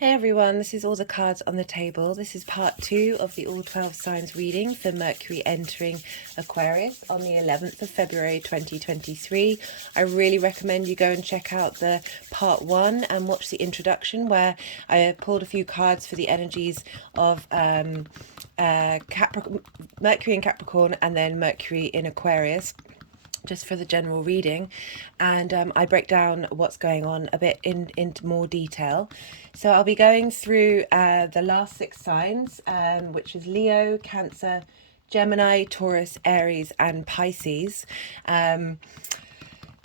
Hey everyone, this is all the cards on the table. This is part 2 of the all 12 signs reading for Mercury entering Aquarius on the 11th of February 2023. I really recommend you go and check out the part 1 and watch the introduction where I pulled a few cards for the energies of Mercury in Capricorn and then Mercury in Aquarius, just for the general reading, and I break down what's going on a bit into more detail. So I'll be going through the last 6 signs, which is Leo, Cancer, Gemini, Taurus, Aries and Pisces.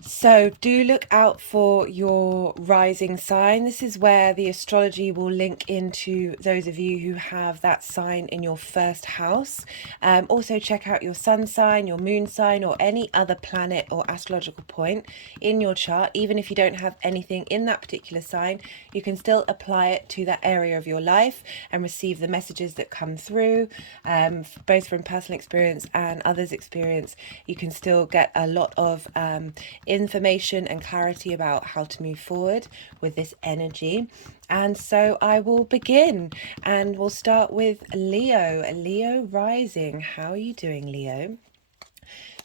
So do look out for your rising sign. This is where the astrology will link into those of you who have that sign in your first house. Also check out your sun sign, your moon sign, or any other planet or astrological point in your chart. Even if you don't have anything in that particular sign, you can still apply it to that area of your life and receive the messages that come through, both from personal experience and others' experience. You can still get a lot of information and clarity about how to move forward with this energy. And so I will begin, and we'll start with Leo rising. How are you doing, Leo?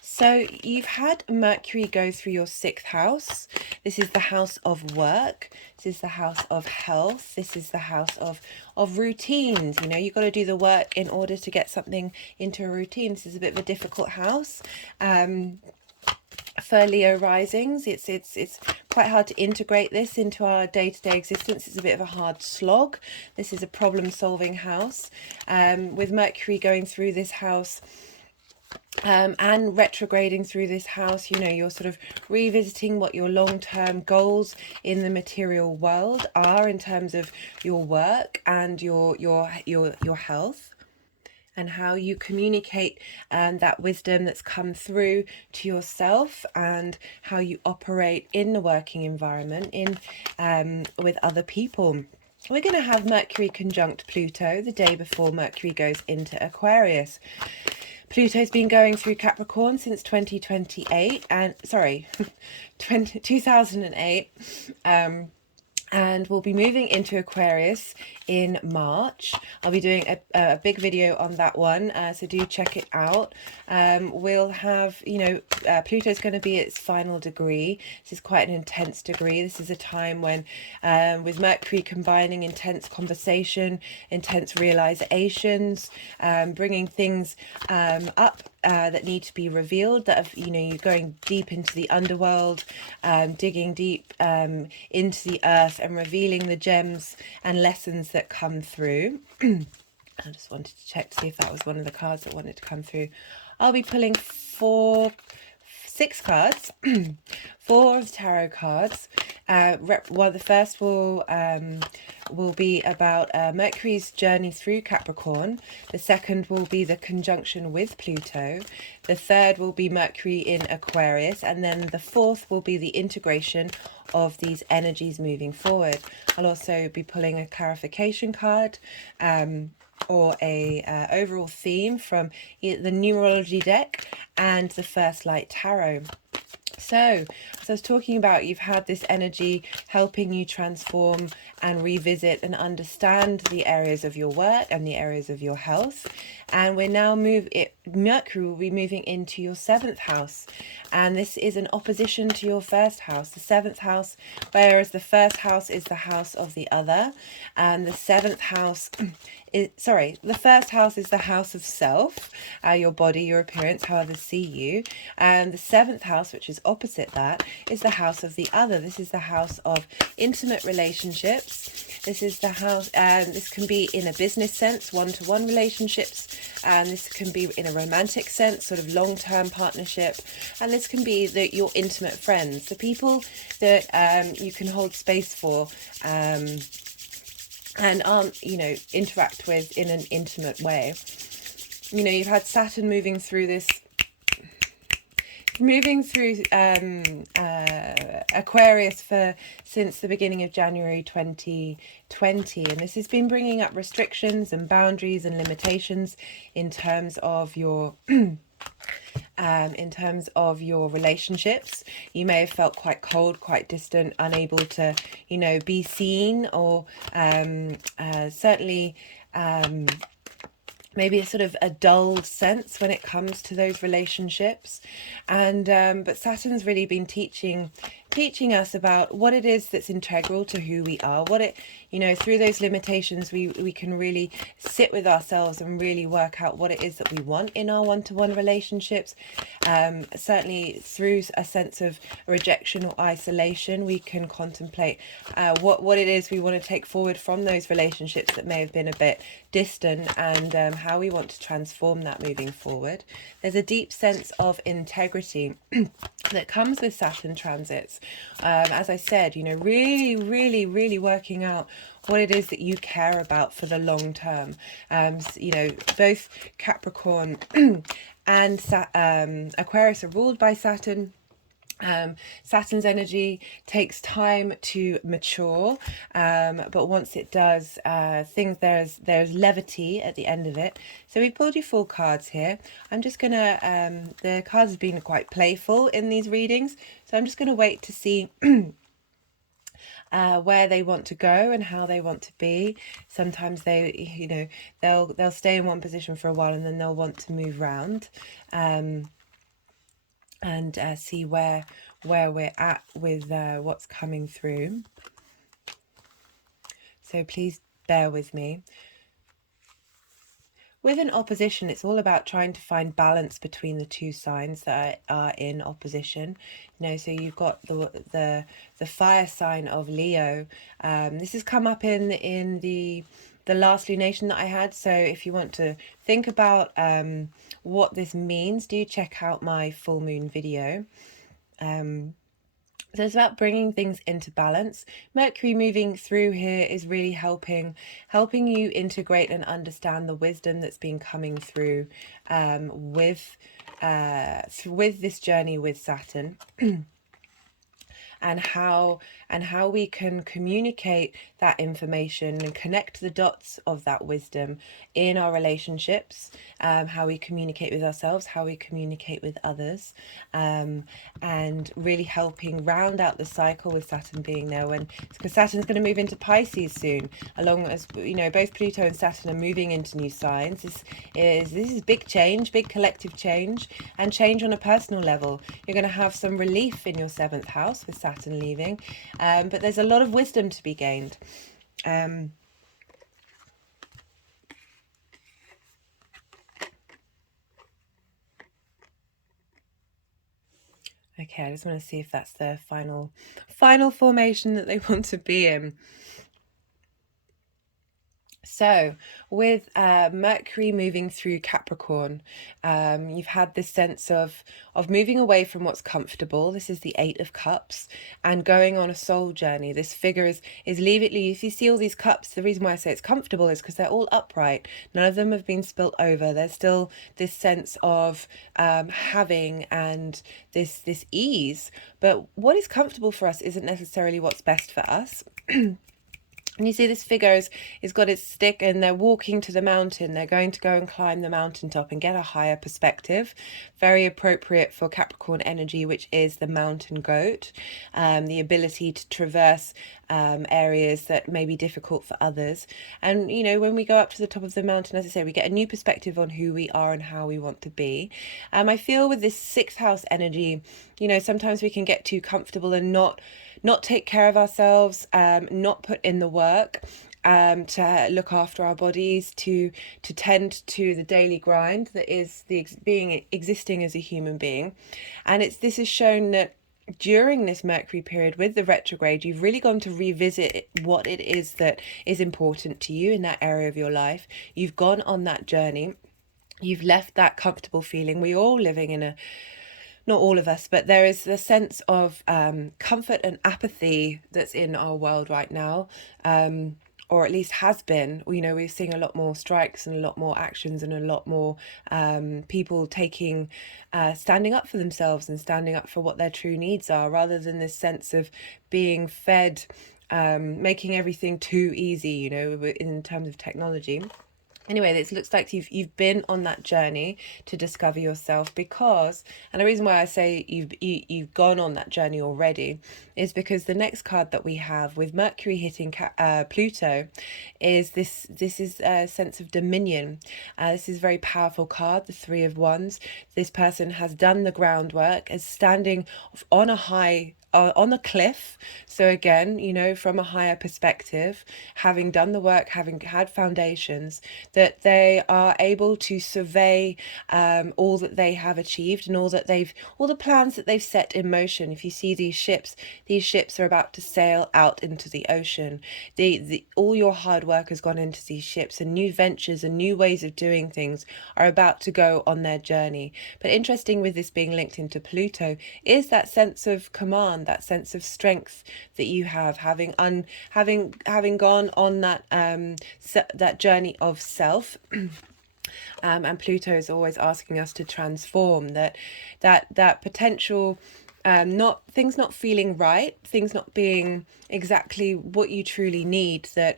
So you've had Mercury go through your 6th house. This is the house of work. This is the house of health. This is the house of routines. You know, you've got to do the work in order to get something into a routine. This is a bit of a difficult house. For Leo risings, it's quite hard to integrate this into our day-to-day existence. It's a bit of a hard slog. This is a problem-solving house, with Mercury going through this house and retrograding through this house. You know, you're sort of revisiting what your long-term goals in the material world are in terms of your work and your health, and how you communicate that wisdom that's come through to yourself, and how you operate in the working environment with other people. We're going to have Mercury conjunct Pluto the day before Mercury goes into Aquarius. Pluto's been going through Capricorn since 2008, and 2008. And we'll be moving into Aquarius in March. I'll be doing a big video on that one, so do check it out. We'll have, Pluto's going to be its final degree. This is quite an intense degree. This is a time when, with Mercury combining intense conversation, intense realizations, bringing things up that need to be revealed, that have, you're going deep into the underworld, digging deep into the earth and revealing the gems and lessons that come through. I just wanted to check to see if that was one of the cards that wanted to come through. I'll be pulling 6 cards, 4 of the tarot cards. The first will be about Mercury's journey through Capricorn. The second will be the conjunction with Pluto. The third will be Mercury in Aquarius, and then the fourth will be the integration of these energies moving forward. I'll also be pulling a clarification card, or a overall theme from the Numerology deck and the First Light Tarot. So, as I was talking about, you've had this energy helping you transform and revisit and understand the areas of your work and the areas of your health. And we're now Mercury will be moving into your 7th house. And this is an opposition to your first house, the 7th house, whereas the first house is the house of the other. And the 7th house the first house is the house of self, your body, your appearance, how others see you. And the 7th house, which is opposite that, is the house of the other. This is the house of intimate relationships. This is the house, and this can be in a business sense, one-to-one relationships, and this can be in a romantic sense, sort of long-term partnership, and this can be your intimate friends, the people that you can hold space for, and interact with in an intimate way. You've had Saturn moving through Aquarius since the beginning of January 2020, and this has been bringing up restrictions and boundaries and limitations in terms of your In terms of your relationships, you may have felt quite cold, quite distant, unable to, be seen, or certainly maybe a sort of a dulled sense when it comes to those relationships. And but Saturn's really been teaching us about what it is that's integral to who we are, what it, through those limitations we can really sit with ourselves and really work out what it is that we want in our one-to-one relationships. Certainly through a sense of rejection or isolation, we can contemplate what it is we want to take forward from those relationships that may have been a bit distant, and how we want to transform that moving forward. There's a deep sense of integrity that comes with Saturn transits. As I said, really, really, really working out what it is that you care about for the long term. Both Capricorn and Aquarius are ruled by Saturn. Saturn's energy takes time to mature, but once it does, there's levity at the end of it. So we pulled you 4 cards here. I'm just gonna the cards have been quite playful in these readings, so I'm just gonna wait to see where they want to go and how they want to be. Sometimes they'll stay in one position for a while and then they'll want to move around. And see where we're at with what's coming through. So please bear with me. With an opposition, it's all about trying to find balance between the 2 signs that are in opposition. So you've got the fire sign of Leo. This has come up in the last lunation that I had. So if you want to think about what this means, do check out my full moon video. So it's about bringing things into balance. Mercury moving through here is really helping you integrate and understand the wisdom that's been coming through with this journey with Saturn. And how we can communicate that information and connect the dots of that wisdom in our relationships, how we communicate with ourselves, how we communicate with others, and really helping round out the cycle with Saturn being there, because Saturn's going to move into Pisces soon, along as both Pluto and Saturn are moving into new signs. This is big change, big collective change, and change on a personal level. You're going to have some relief in your 7th house with Saturn leaving, but there's a lot of wisdom to be gained. Okay, I just want to see if that's the final formation that they want to be in. So with Mercury moving through Capricorn, you've had this sense of moving away from what's comfortable. This is the 8 of Cups, and going on a soul journey. This figure is leaving. If you see all these cups, the reason why I say it's comfortable is because they're all upright. None of them have been spilt over. There's still this sense of having and this ease. But what is comfortable for us isn't necessarily what's best for us. And you see this figure is got its stick, and they're walking to the mountain. They're going to go and climb the mountaintop and get a higher perspective. Very appropriate for Capricorn energy, which is the mountain goat, the ability to traverse areas that may be difficult for others. And, when we go up to the top of the mountain, as I say, we get a new perspective on who we are and how we want to be. I feel with this 6th house energy, sometimes we can get too comfortable and not take care of ourselves, not put in the work to look after our bodies, to tend to the daily grind that is existing as a human being. And this is shown that during this Mercury period with the retrograde, you've really gone to revisit what it is that is important to you in that area of your life. You've gone on that journey. You've left that comfortable feeling. We're all living in not all of us, but there is a sense of comfort and apathy that's in our world right now, or at least has been. We're seeing a lot more strikes and a lot more actions and a lot more people standing up for themselves and standing up for what their true needs are, rather than this sense of being fed, making everything too easy, in terms of technology. Anyway, it looks like you've been on that journey to discover yourself, because, and the reason why I say you've gone on that journey already is because the next card that we have with Mercury hitting Pluto is this is a sense of dominion. This is a very powerful card, the Three of Wands. This person has done the groundwork, is standing on a high, on a cliff. So again, you know, from a higher perspective, having done the work, having had foundations, that they are able to survey all that they have achieved and all the plans that they've set in motion. If you see these ships are about to sail out into the ocean. All your hard work has gone into these ships, and new ventures and new ways of doing things are about to go on their journey. But interesting with this being linked into Pluto is that sense of command, that sense of strength that you have, having gone on that that journey of self. And Pluto is always asking us to transform that potential, not things not feeling right, things not being exactly what you truly need. That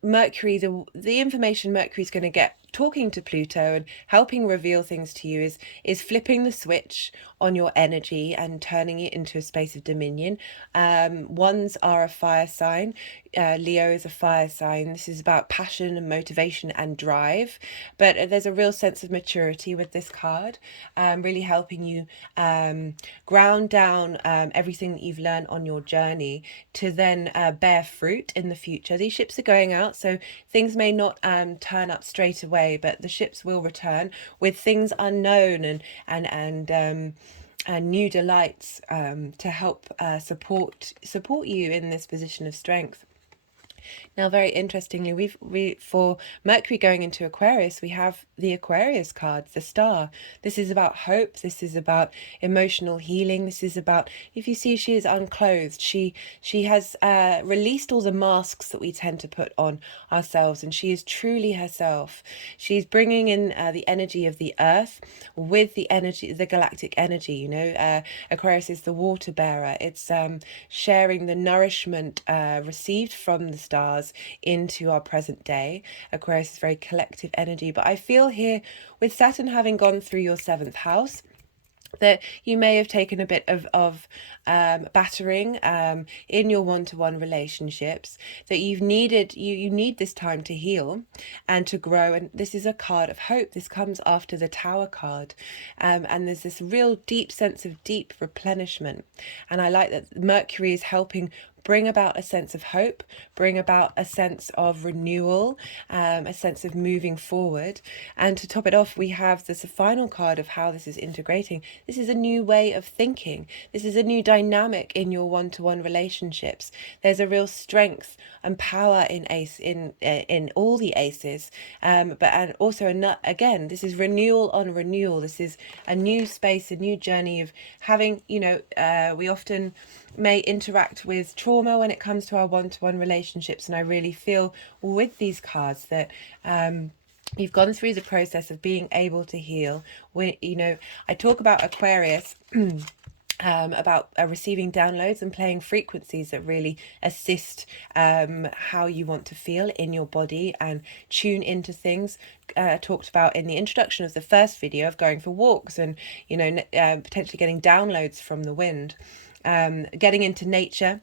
Mercury, the information Mercury's going to get talking to Pluto and helping reveal things to you is flipping the switch on your energy and turning it into a space of dominion. Ones are a fire sign. Leo is a fire sign. This is about passion and motivation and drive, but there's a real sense of maturity with this card, really helping you ground down everything that you've learned on your journey to then bear fruit in the future. These ships are going out, so things may not turn up straight away, but the ships will return with things unknown and new delights to help support you in this position of strength. Now, very interestingly, we for Mercury going into Aquarius, we have the Aquarius cards, the star. This is about hope. This is about emotional healing. This is about, if you see, she is unclothed. She has released all the masks that we tend to put on ourselves, and she is truly herself. She's bringing in the energy of the earth with the energy, the galactic energy. You know, Aquarius is the water bearer. It's sharing the nourishment received from the stars into our present day. Aquarius is very collective energy, but I feel here with Saturn having gone through your 7th house that you may have taken a bit of battering in your one-to-one relationships, that you need this time to heal and to grow. And this is a card of hope. This comes after the Tower card, and there's this real deep sense of deep replenishment. And I like that Mercury is helping bring about a sense of hope, bring about a sense of renewal, a sense of moving forward. And to top it off, we have this final card of how this is integrating. This is a new way of thinking. This is a new dynamic in your one-to-one relationships. There's a real strength and power in all the aces, and also again, this is renewal on renewal. This is a new space, a new journey of having, you know, we often may interact with trauma when it comes to our one-to-one relationships, and I really feel with these cards that you've gone through the process of being able to heal. You know, I talk about Aquarius about receiving downloads and playing frequencies that really assist how you want to feel in your body and tune into things. Talked about in the introduction of the first video of going for walks and, you know, potentially getting downloads from the wind. Getting into nature.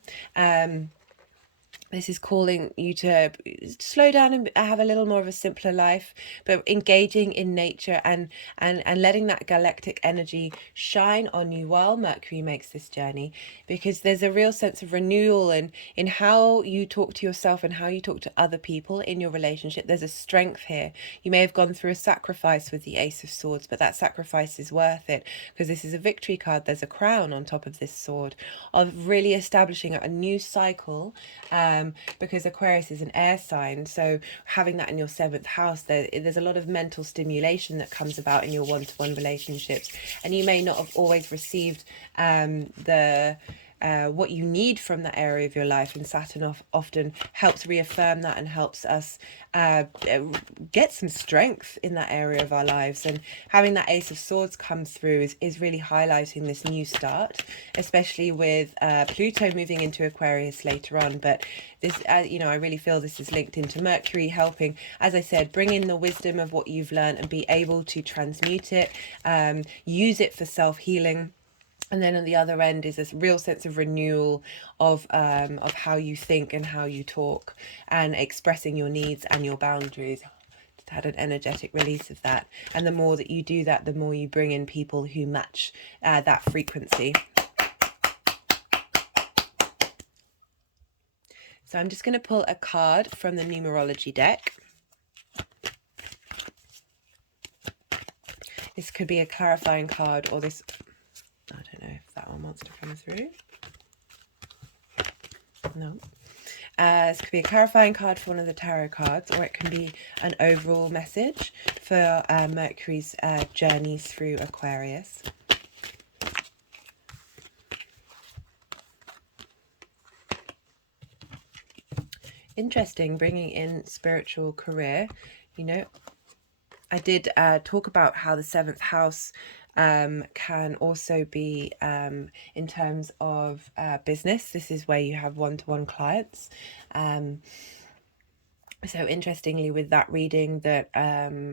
This is calling you to slow down and have a little more of a simpler life, but engaging in nature and letting that galactic energy shine on you while Mercury makes this journey, because there's a real sense of renewal in how you talk to yourself and how you talk to other people in your relationship. There's a strength here. You may have gone through a sacrifice with the Ace of Swords, but that sacrifice is worth it, because this is a victory card. There's a crown on top of this sword of really establishing a new cycle. Because Aquarius is an air sign, so having that in your 7th house, there's a lot of mental stimulation that comes about in your one-to-one relationships, and you may not have always received the what you need from that area of your life. And Saturn often helps reaffirm that and helps us get some strength in that area of our lives. And having that Ace of Swords come through is really highlighting this new start, especially with Pluto moving into Aquarius later on. But this, you know, I really feel this is linked into Mercury, helping, as I said, bring in the wisdom of what you've learned and be able to transmute it, use it for self-healing. And then at the other end is this real sense of renewal of how you think and how you talk, and expressing your needs and your boundaries. Just had an energetic release of that. And the more that you do that, the more you bring in people who match that frequency. So I'm just going to pull a card from the Numerology deck. This could be a clarifying card, or this... I don't know if that one wants to come through. No. This could be a clarifying card for one of the tarot cards, or it can be an overall message for Mercury's journeys through Aquarius. Interesting, bringing in spiritual career. You know, I did talk about how the 7th house can also be in terms of business. This is where you have one-to-one clients. So interestingly, with that reading, that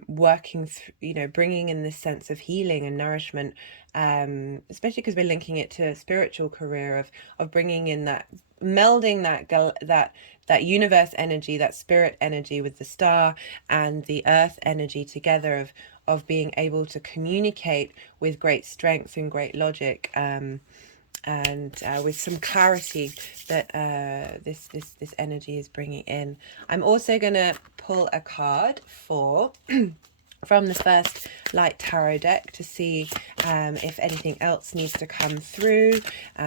working through, you know, bringing in this sense of healing and nourishment, especially because we're linking it to a spiritual career, of bringing in that, melding that universe energy, that spirit energy with the star and the earth energy together, of being able to communicate with great strength and great logic, and with some clarity that this energy is bringing in. I'm also going to pull a card for from the first light tarot deck to see if anything else needs to come through.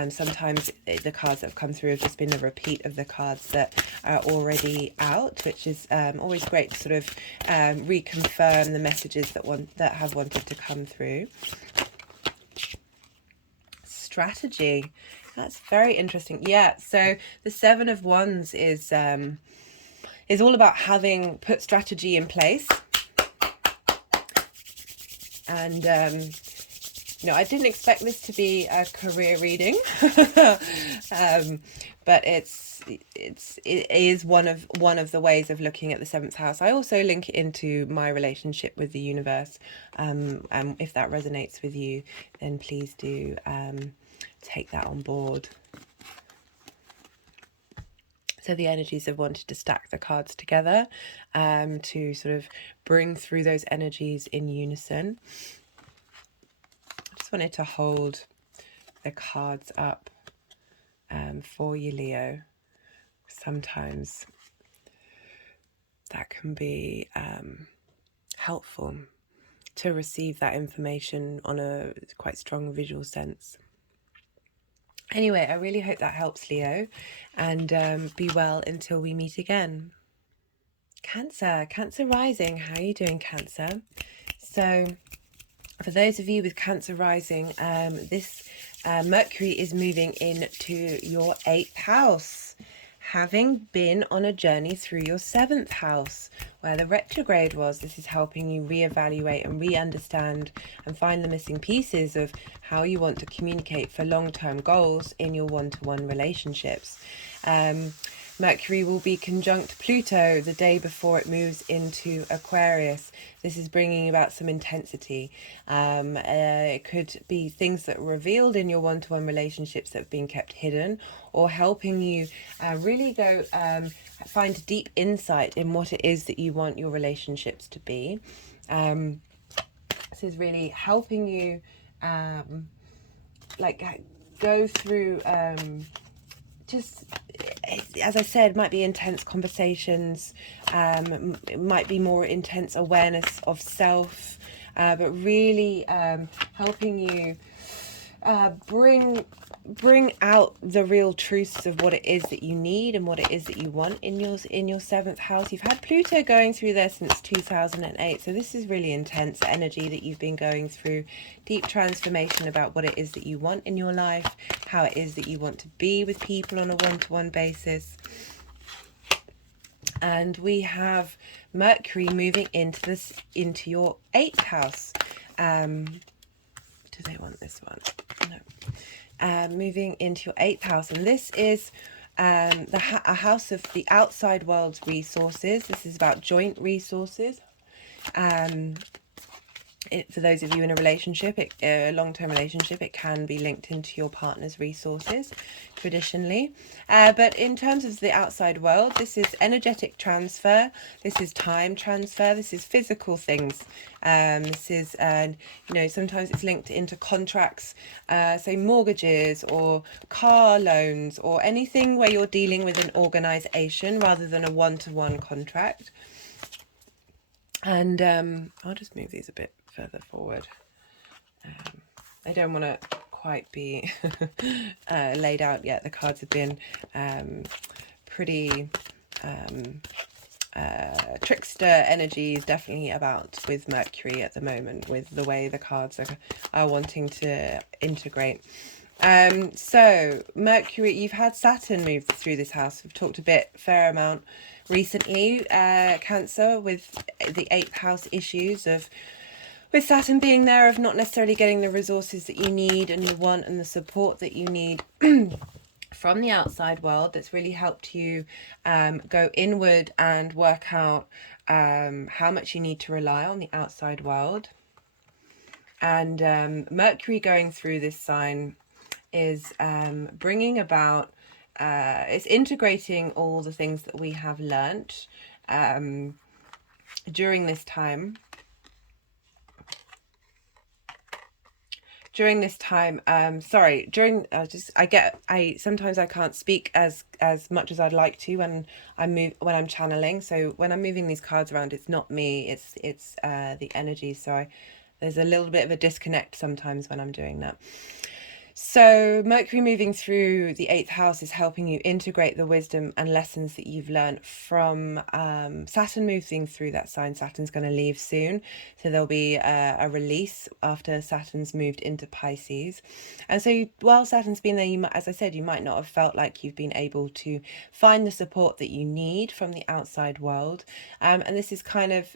Sometimes the cards that have come through have just been a repeat of the cards that are already out, which is always great to sort of reconfirm the messages that have wanted to come through. Strategy. That's very interesting. Yeah, so the 7 of Wands is all about having put strategy in place. And you know, I didn't expect this to be a career reading, but it is one of the ways of looking at the 7th house. I also link it into my relationship with the universe, and if that resonates with you, then please do take that on board. So the energies have wanted to stack the cards together to sort of bring through those energies in unison. I just wanted to hold the cards up for you, Leo. Sometimes that can be helpful to receive that information on a quite strong visual sense. Anyway, I really hope that helps, Leo, and be well until we meet again. Cancer rising. How are you doing, Cancer? So for those of you with Cancer rising, this Mercury is moving into your 8th house, having been on a journey through your 7th house where the retrograde was. This is helping you reevaluate and re-understand and find the missing pieces of how you want to communicate for long-term goals in your one-to-one relationships. Mercury will be conjunct Pluto the day before it moves into Aquarius. This is bringing about some intensity. It could be things that were revealed in your one-to-one relationships that have been kept hidden, or helping you really go find deep insight in what it is that you want your relationships to be. This is really helping you go through just, as I said, might be intense conversations, it might be more intense awareness of self, but really helping you bring out the real truths of what it is that you need and what it is that you want in your seventh house. You've had Pluto going through there since 2008, so this is really intense energy that you've been going through, deep transformation about what it is that you want in your life, how it is that you want to be with people on a one-to-one basis. And we have Mercury moving into your 8th house. Do they want this one? No. Moving into your 8th house, and this is a house of the outside world's resources. This is about joint resources. For those of you in a relationship, a long-term relationship, it can be linked into your partner's resources traditionally. But in terms of the outside world, this is energetic transfer, this is time transfer, this is physical things. This is, sometimes it's linked into contracts, say mortgages or car loans or anything where you're dealing with an organization rather than a one-to-one contract. And I'll just move these a bit further forward. I don't want to quite be laid out yet. The cards have been pretty trickster energies definitely about with Mercury at the moment, with the way the cards are wanting to integrate. So Mercury, you've had Saturn move through this house. We've talked fair amount recently, Cancer, with the 8th house issues of with Saturn being there, of not necessarily getting the resources that you need and you want and the support that you need from the outside world. That's really helped you go inward and work out how much you need to rely on the outside world. And Mercury going through this sign is bringing about, it's integrating all the things that we have learnt during this time. Sometimes I can't speak as much as I'd like to when I'm channeling. So when I'm moving these cards around, it's not me, it's the energy. So there's a little bit of a disconnect sometimes when I'm doing that. So Mercury moving through the 8th house is helping you integrate the wisdom and lessons that you've learned from Saturn moving through that sign. Saturn's going to leave soon, so there'll be a release after Saturn's moved into Pisces. And so while Saturn's been there, as I said, you might not have felt like you've been able to find the support that you need from the outside world. And this is kind of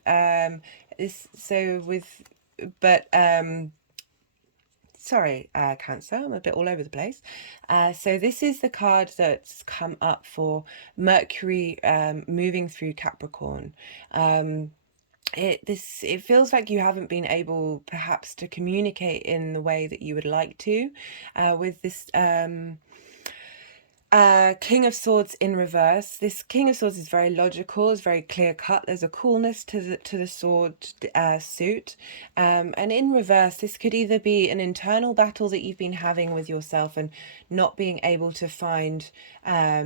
sorry, Cancer, I'm a bit all over the place. So this is the card that's come up for Mercury moving through Capricorn. It feels like you haven't been able perhaps to communicate in the way that you would like to with this King of Swords in reverse. This King of Swords is very logical, is very clear cut. There's a coolness to the sword suit. And in reverse, this could either be an internal battle that you've been having with yourself and not being able to find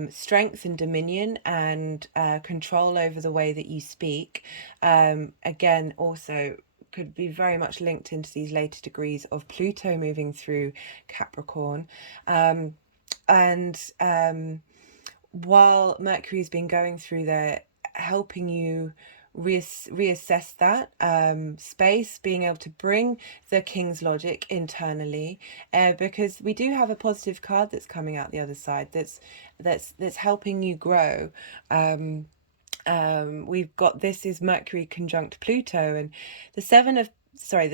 strength and dominion and control over the way that you speak. Again, also could be very much linked into these later degrees of Pluto moving through Capricorn. And while Mercury's been going through there, helping you reassess that space, being able to bring the King's logic internally, because we do have a positive card that's coming out the other side that's helping you grow. We've got, this is Mercury conjunct Pluto, and the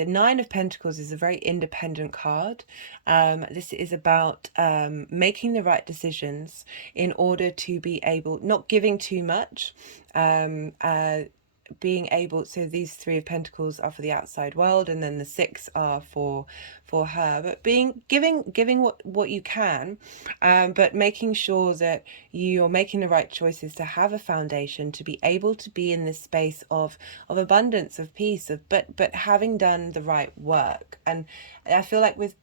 9 of Pentacles is a very independent card. This is about making the right decisions in order to be able, not giving too much, being able, so these 3 of Pentacles are for the outside world, and then the 6 are for her, but giving what you can, but making sure that you're making the right choices to have a foundation to be able to be in this space of abundance, of peace, but having done the right work. And I feel like with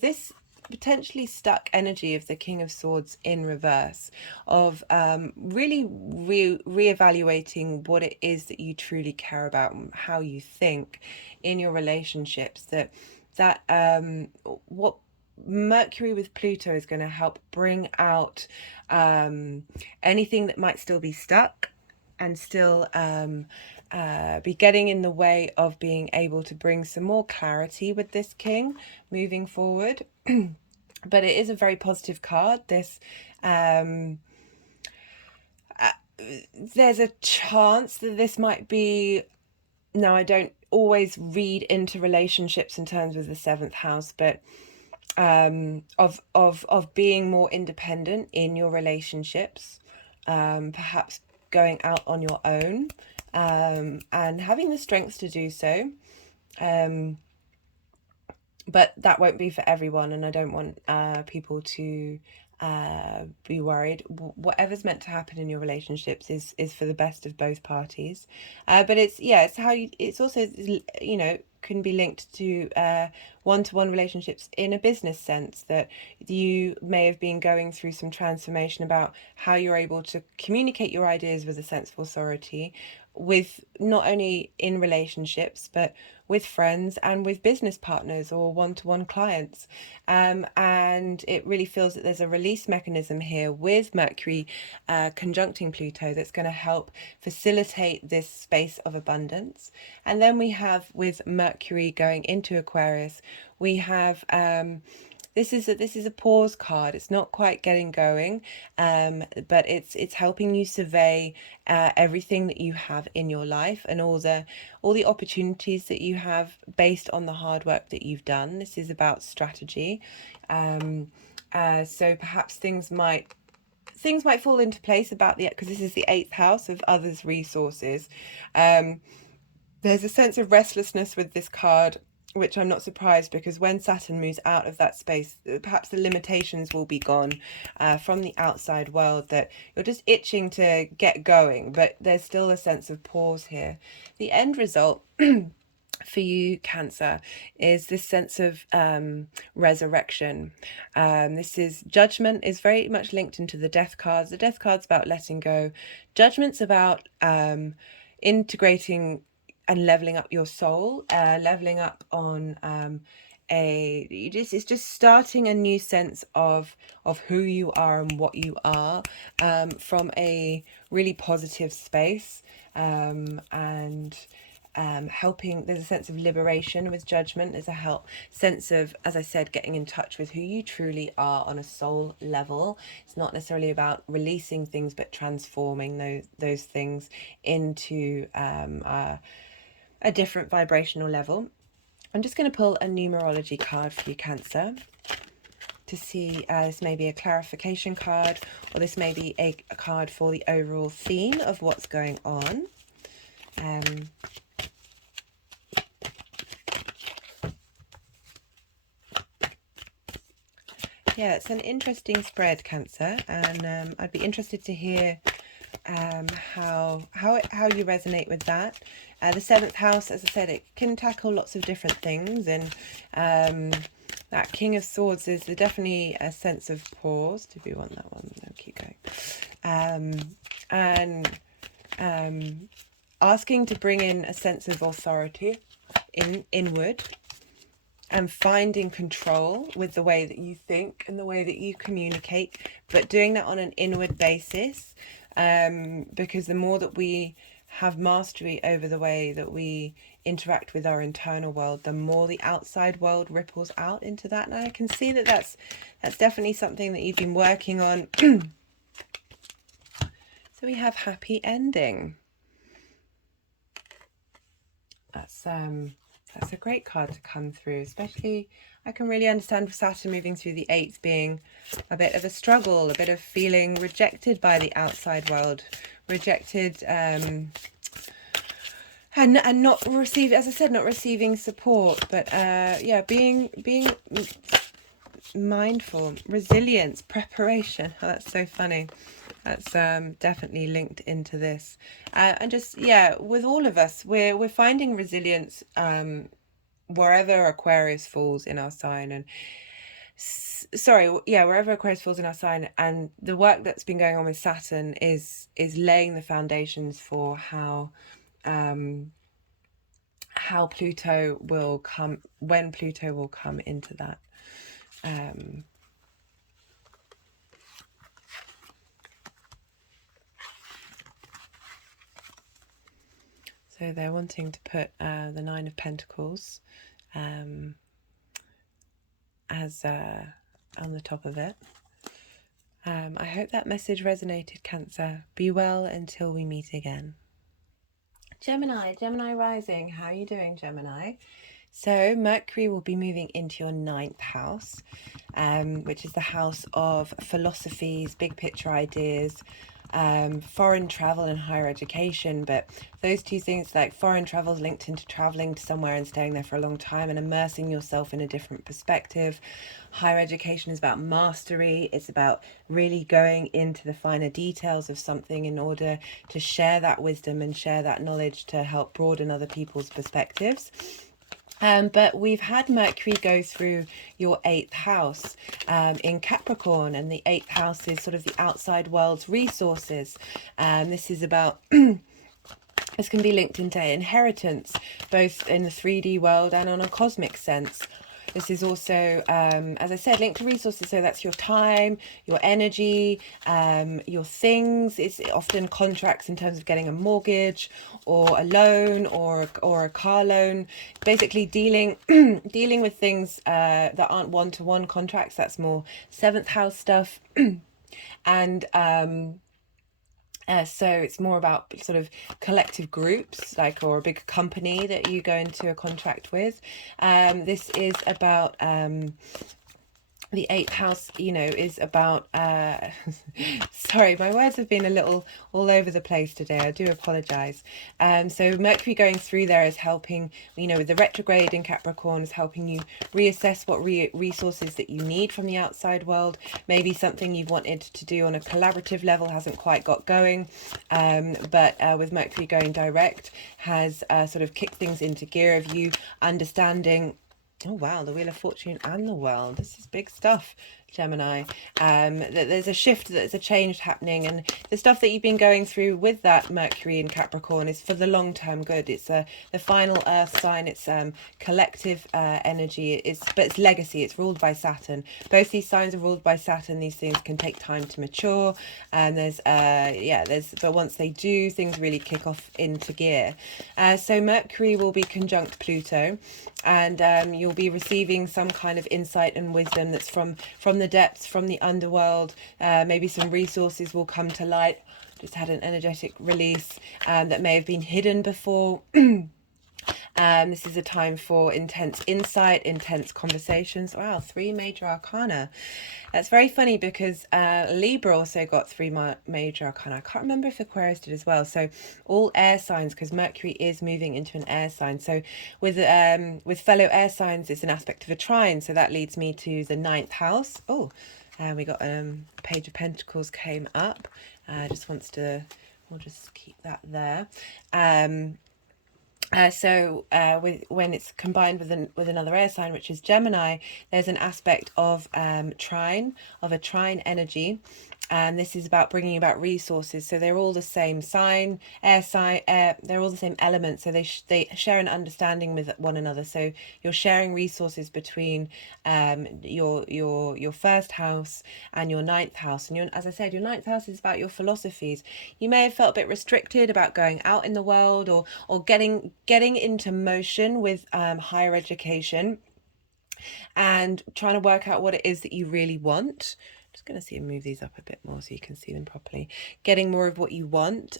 this potentially stuck energy of the King of Swords in reverse, of really reevaluating what it is that you truly care about and how you think in your relationships, that what Mercury with Pluto is going to help bring out anything that might still be stuck and still be getting in the way of being able to bring some more clarity with this king moving forward. But it is a very positive card. This there's a chance that this might be, now I don't always read into relationships in terms of the 7th house, but of being more independent in your relationships, perhaps going out on your own, and having the strength to do so. But that won't be for everyone, and I don't want people to be worried. Whatever's meant to happen in your relationships is for the best of both parties. But it's how you, it's also, you know, can be linked to one-to-one relationships in a business sense, that you may have been going through some transformation about how you're able to communicate your ideas with a sense of authority, with not only in relationships but with friends and with business partners or one-to-one clients, and it really feels that there's a release mechanism here with Mercury conjuncting Pluto that's going to help facilitate this space of abundance. And then we have, with Mercury going into Aquarius, we have this is a pause card. It's not quite getting going, but it's helping you survey everything that you have in your life and all the opportunities that you have based on the hard work that you've done. This is about strategy. So perhaps things might fall into place about because this is the 8th house of others' resources. There's a sense of restlessness with this card, which I'm not surprised, because when Saturn moves out of that space, perhaps the limitations will be gone from the outside world, that you're just itching to get going, but there's still a sense of pause here. The end result for you, Cancer, is this sense of resurrection. This is Judgment is very much linked into the Death cards. The Death card's about letting go. Judgment's about integrating and leveling up your soul, leveling up on it's just starting a new sense of who you are and what you are, from a really positive space, and helping. There's a sense of liberation with Judgment. There's a sense of, as I said, getting in touch with who you truly are on a soul level. It's not necessarily about releasing things, but transforming those things into a different vibrational level. I'm just going to pull a numerology card for you, Cancer, to see. This may be a clarification card, or this may be a card for the overall theme of what's going on. Yeah, it's an interesting spread, Cancer, and I'd be interested to hear how you resonate with that. The 7th house, as I said, it can tackle lots of different things, and that King of Swords is definitely a sense of pause. Did we want that one? No, keep going. And asking to bring in a sense of authority inward, and finding control with the way that you think and the way that you communicate, but doing that on an inward basis, because the more that we have mastery over the way that we interact with our internal world, the more the outside world ripples out into that. And I can see that that's definitely something that you've been working on. So we have happy ending. That's a great card to come through, especially I can really understand Saturn moving through the 8th being a bit of a struggle, a bit of feeling rejected by the outside world, rejected, and not receive, as I said, not receiving support, but yeah, being mindful, resilience, preparation. Oh, that's so funny. That's definitely linked into this, and just, yeah, with all of us, we're finding resilience wherever Aquarius falls in our sign, and wherever Aquarius falls in our sign. And the work that's been going on with Saturn is laying the foundations for how Pluto will come, when Pluto will come into that. So they're wanting to put the Nine of Pentacles as on the top of it. I hope that message resonated, Cancer. Be well until we meet again. Gemini rising. How are you doing, Gemini? So Mercury will be moving into your 9th house, which is the house of philosophies, big picture ideas, foreign travel and higher education. But those two things, like foreign travel is linked into traveling to somewhere and staying there for a long time and immersing yourself in a different perspective. Higher education is about mastery. It's about really going into the finer details of something in order to share that wisdom and share that knowledge to help broaden other people's perspectives. But we've had Mercury go through your 8th house in Capricorn, and the 8th house is sort of the outside world's resources. This is about this can be linked into inheritance, both in the 3D world and on a cosmic sense. This is also, as I said, linked to resources. So that's your time, your energy, your things. It's often contracts in terms of getting a mortgage or a loan or a car loan. Basically dealing dealing with things that aren't one-to-one contracts. That's more 7th house stuff. And so it's more about sort of collective groups, like, or a big company that you go into a contract with. This is about the 8th house, you know, is about sorry, my words have been a little all over the place today. I do apologize. So Mercury going through there is helping, you know, with the retrograde in Capricorn, is helping you reassess what resources that you need from the outside world. Maybe something you've wanted to do on a collaborative level hasn't quite got going, but with Mercury going direct has sort of kicked things into gear of you understanding. Oh wow, the Wheel of Fortune and the World. This is big stuff, Gemini. There's a shift, there's a change happening, and the stuff that you've been going through with that Mercury in Capricorn is for the long-term good. It's the final Earth sign. It's collective energy. But it's legacy. It's ruled by Saturn. Both these signs are ruled by Saturn. These things can take time to mature, and but once they do, things really kick off into gear. So Mercury will be conjunct Pluto, and you'll be receiving some kind of insight and wisdom that's from the depths, from the underworld. Maybe some resources will come to light. Just had an energetic release that may have been hidden before. This is a time for intense insight, intense conversations. Wow, 3 major arcana. That's very funny because Libra also got 3 major arcana. I can't remember if Aquarius did as well. So all air signs, because Mercury is moving into an air sign. So with fellow air signs, it's an aspect of a trine. So that leads me to the 9th house. Oh, we got Page of Pentacles came up. We'll just keep that there. When it's combined with another air sign, which is Gemini, there's an aspect of a trine energy, and this is about bringing about resources. So they're all the same sign, air sign, they're all the same element, so they share an understanding with one another. So you're sharing resources between your first house and your 9th house. And as I said, your 9th house is about your philosophies. You may have felt a bit restricted about going out in the world or getting into motion with higher education and trying to work out what it is that you really want. Just going to move these up a bit more so you can see them properly. Getting more of what you want,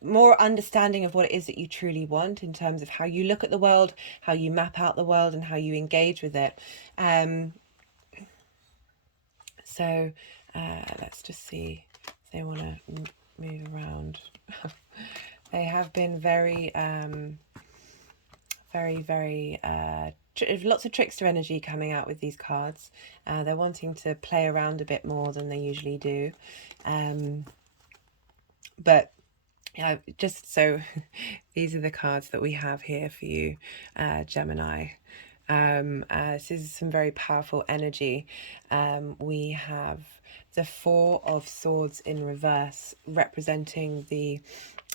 more understanding of what it is that you truly want in terms of how you look at the world, how you map out the world, and how you engage with it. So let's just see if they want to move around. They have been very lots of trickster energy coming out with these cards. They're wanting to play around a bit more than they usually do. But just so these are the cards that we have here for you, Gemini. This is some very powerful energy. We have the 4 of Swords in reverse, representing the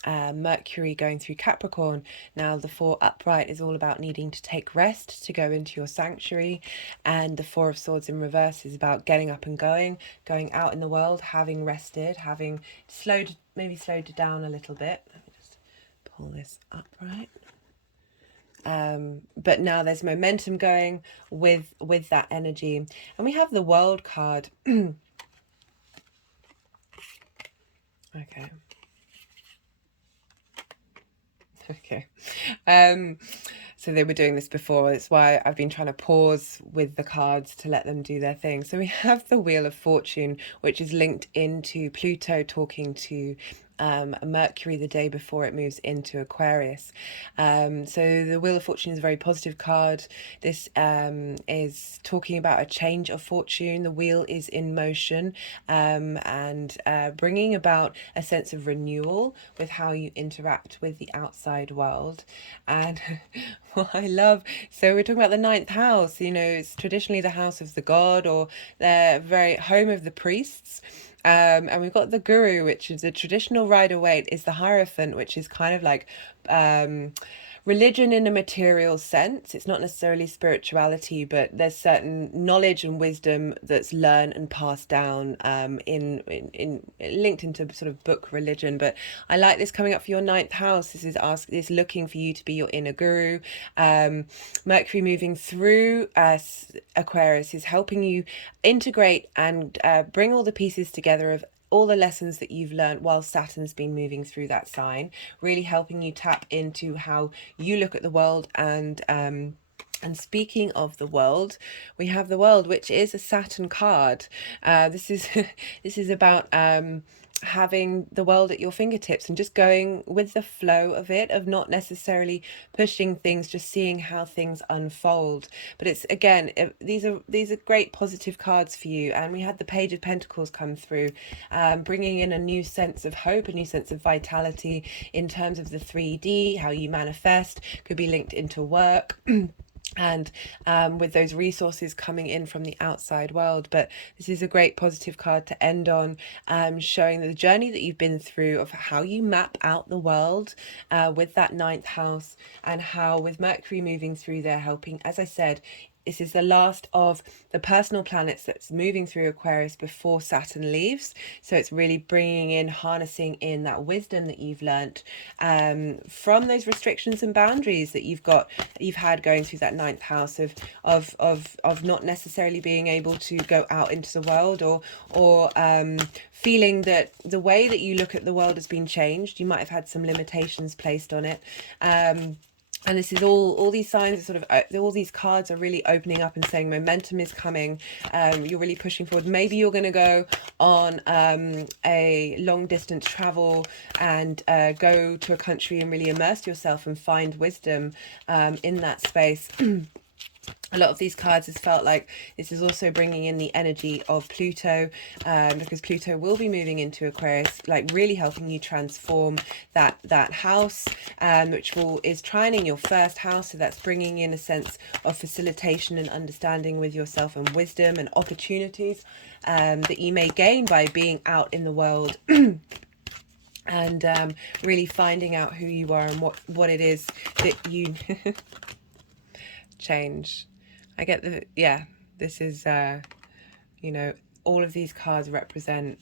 Mercury going through Capricorn. Now the 4 upright is all about needing to take rest, to go into your sanctuary, and the 4 of Swords in reverse is about getting up and going out in the world, having rested, having maybe slowed down a little bit. Let me just pull this upright. But now there's momentum going with that energy, and we have the World card. Okay. So they were doing this before. That's why I've been trying to pause with the cards to let them do their thing. So we have the Wheel of Fortune, which is linked into Pluto talking to Mercury the day before it moves into Aquarius. So the Wheel of Fortune is a very positive card. This is talking about a change of fortune. The wheel is in motion, and bringing about a sense of renewal with how you interact with the outside world. And what I love, so we're talking about the 9th house. It's traditionally the house of the god, or the very home of the priests. And we've got the Guru, which is a traditional Rider-Waite, is the Hierophant, which is kind of like religion in a material sense. It's not necessarily spirituality, but there's certain knowledge and wisdom that's learned and passed down in linked into sort of book religion. But I like this coming up for your 9th house. This is looking for you to be your inner guru. Mercury moving through Aquarius is helping you integrate and bring all the pieces together of all the lessons that you've learned while Saturn's been moving through that sign, really helping you tap into how you look at the world. And speaking of the world, we have the World, which is a Saturn card. This is about having the world at your fingertips and just going with the flow of it, of not necessarily pushing things, just seeing how things unfold. But it's, again, these are great positive cards for you. And we had the Page of Pentacles come through, bringing in a new sense of hope, a new sense of vitality in terms of the 3D, how you manifest, could be linked into work. And with those resources coming in from the outside world. But this is a great positive card to end on, showing the journey that you've been through of how you map out the world with that 9th house, and how with Mercury moving through there helping, as I said, this is the last of the personal planets that's moving through Aquarius before Saturn leaves. So it's really bringing in, harnessing in that wisdom that you've learnt from those restrictions and boundaries that you've had going through that 9th house of not necessarily being able to go out into the world, or feeling that the way that you look at the world has been changed. You might have had some limitations placed on it. And this is all these signs are sort of, all these cards are really opening up and saying momentum is coming. You're really pushing forward. Maybe you're going to go on a long distance travel and go to a country and really immerse yourself and find wisdom in that space. A lot of these cards has felt like this is also bringing in the energy of Pluto, because Pluto will be moving into Aquarius, like really helping you transform that house, which is trining your 1st house. So that's bringing in a sense of facilitation and understanding with yourself, and wisdom and opportunities that you may gain by being out in the world. And really finding out who you are and what it is that you change. I get this is all of these cards represent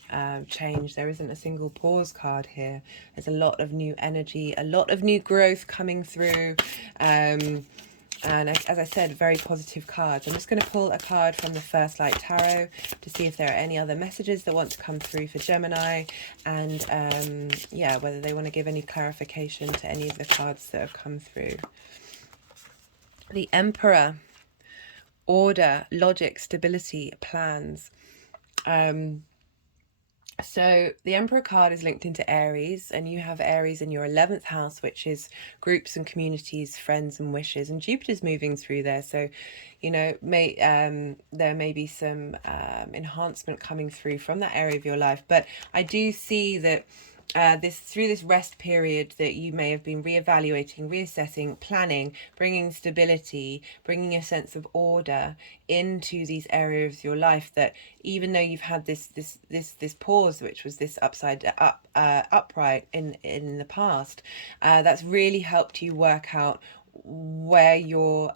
change. There isn't a single pause card here. There's a lot of new energy, a lot of new growth coming through, and as I said, very positive cards. I'm just going to pull a card from the First Light Tarot to see if there are any other messages that want to come through for Gemini, and whether they want to give any clarification to any of the cards that have come through. The Emperor. Order, logic, stability, plans. So the Emperor card is linked into Aries, and you have Aries in your 11th house, which is groups and communities, friends and wishes, and Jupiter's moving through there. So, there may be some enhancement coming through from that area of your life. But I do see that through this rest period that you may have been reevaluating, reassessing, planning, bringing stability, bringing a sense of order into these areas of your life, that even though you've had this pause, which was this upright in the past, that's really helped you work out where your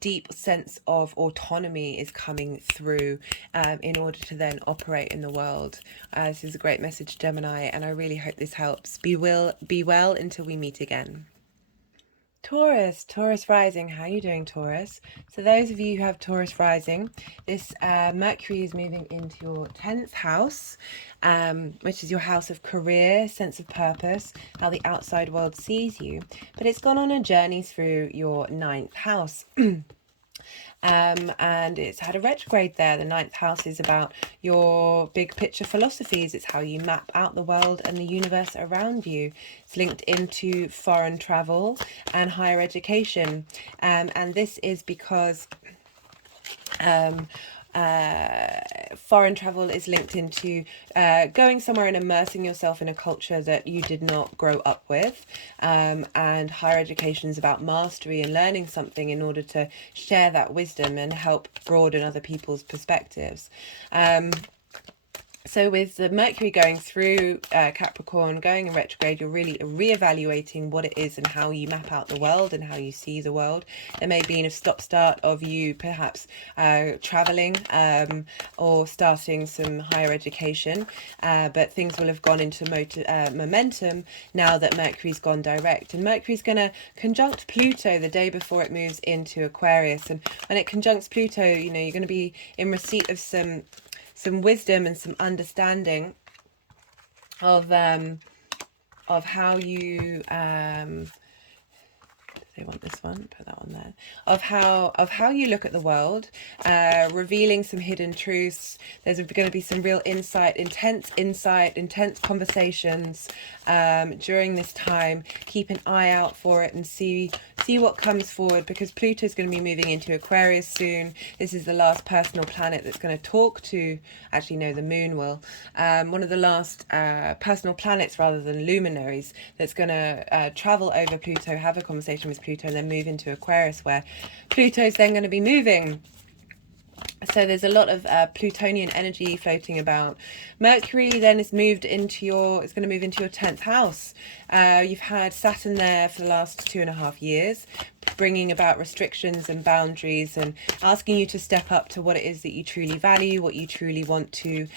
deep sense of autonomy is coming through, in order to then operate in the world. This is a great message, Gemini, and I really hope this helps. Be well until we meet again. Taurus rising. How are you doing, Taurus? So those of you who have Taurus rising, this Mercury is moving into your 10th house, which is your house of career, sense of purpose, how the outside world sees you. But it's gone on a journey through your 9th house. And it's had a retrograde there. The 9th house is about your big picture philosophies. It's how you map out the world and the universe around you. It's linked into foreign travel and higher education. And this is because foreign travel is linked into going somewhere and immersing yourself in a culture that you did not grow up with, and higher education is about mastery and learning something in order to share that wisdom and help broaden other people's perspectives. So with the Mercury going through Capricorn, going in retrograde, you're really reevaluating what it is and how you map out the world and how you see the world. There may be a stop-start of you perhaps traveling or starting some higher education, but things will have gone into momentum now that Mercury's gone direct. And Mercury's going to conjunct Pluto the day before it moves into Aquarius. And when it conjuncts Pluto, you know, you're going to be in receipt of some wisdom and some understanding of how you they want this one, put that on there, of how you look at the world, revealing some hidden truths. There's going to be some real intense conversations during this time. Keep an eye out for it and see what comes forward, because Pluto is going to be moving into Aquarius soon. This is the last personal planet that's going to talk to, actually no, the moon will, one of the last personal planets rather than luminaries that's going to travel over Pluto, have a conversation with Pluto, and then move into Aquarius, where Pluto's then going to be moving. So there's a lot of Plutonian energy floating about. Mercury then is moved into it's going to move into your 10th house. You've had Saturn there for the last 2.5 years, bringing about restrictions and boundaries and asking you to step up to what it is that you truly value, what you truly want to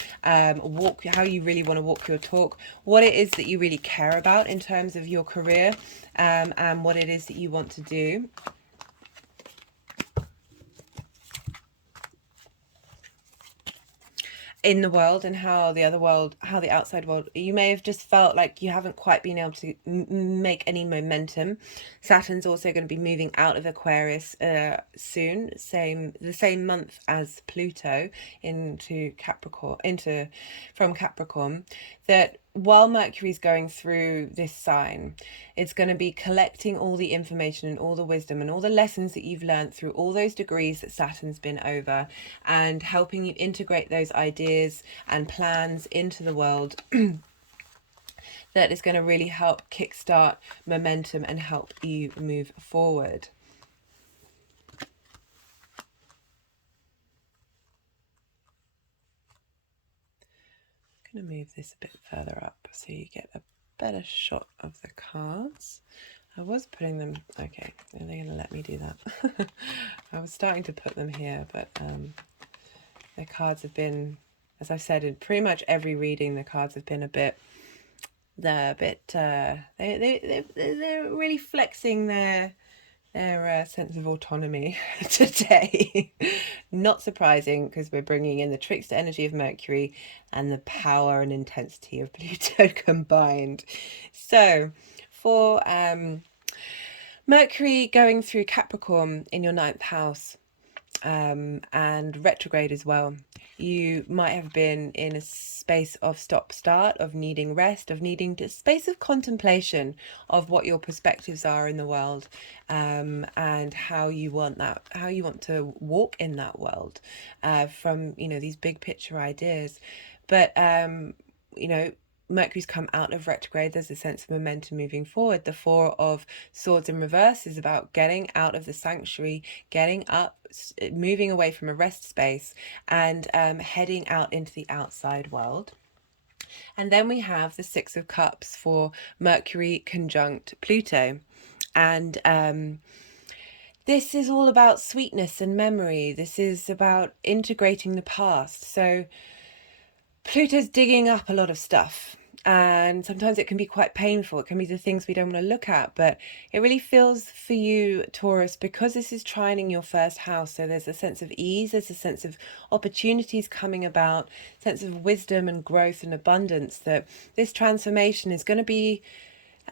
walk, how you really want to walk your talk, what it is that you really care about in terms of your career, and what it is that you want to do. In the world, and how the outside world, you may have just felt like you haven't quite been able to make any momentum. Saturn's also going to be moving out of Aquarius soon, the same month as Pluto, into Capricorn, from Capricorn. That while Mercury's going through this sign, it's going to be collecting all the information and all the wisdom and all the lessons that you've learned through all those degrees that Saturn's been over, and helping you integrate those ideas and plans into the world. That is going to really help kickstart momentum and help you move forward. I'm going to move this a bit further up so you get a better shot of the cards. I was putting them, okay, are they going to let me do that? I was starting to put them here, but the cards have been, as I've said in pretty much every reading, the cards have been they're really flexing their sense of autonomy today. Not surprising, because we're bringing in the trickster energy of Mercury and the power and intensity of Pluto combined. So for Mercury going through Capricorn in your 9th house, and retrograde as well, you might have been in a space of stop-start, of needing rest, of needing a space of contemplation of what your perspectives are in the world, and how you want to walk in that world, from these big picture ideas. But Mercury's come out of retrograde, there's a sense of momentum moving forward. The Four of Swords in reverse is about getting out of the sanctuary, getting up, moving away from a rest space, and heading out into the outside world. And then we have the Six of Cups for Mercury conjunct Pluto. And this is all about sweetness and memory. This is about integrating the past. So Pluto's digging up a lot of stuff, and sometimes it can be quite painful. It can be the things we don't want to look at, but it really feels for you, Taurus, because this is trining your first house. So there's a sense of ease, there's a sense of opportunities coming about, sense of wisdom and growth and abundance, that this transformation is going to be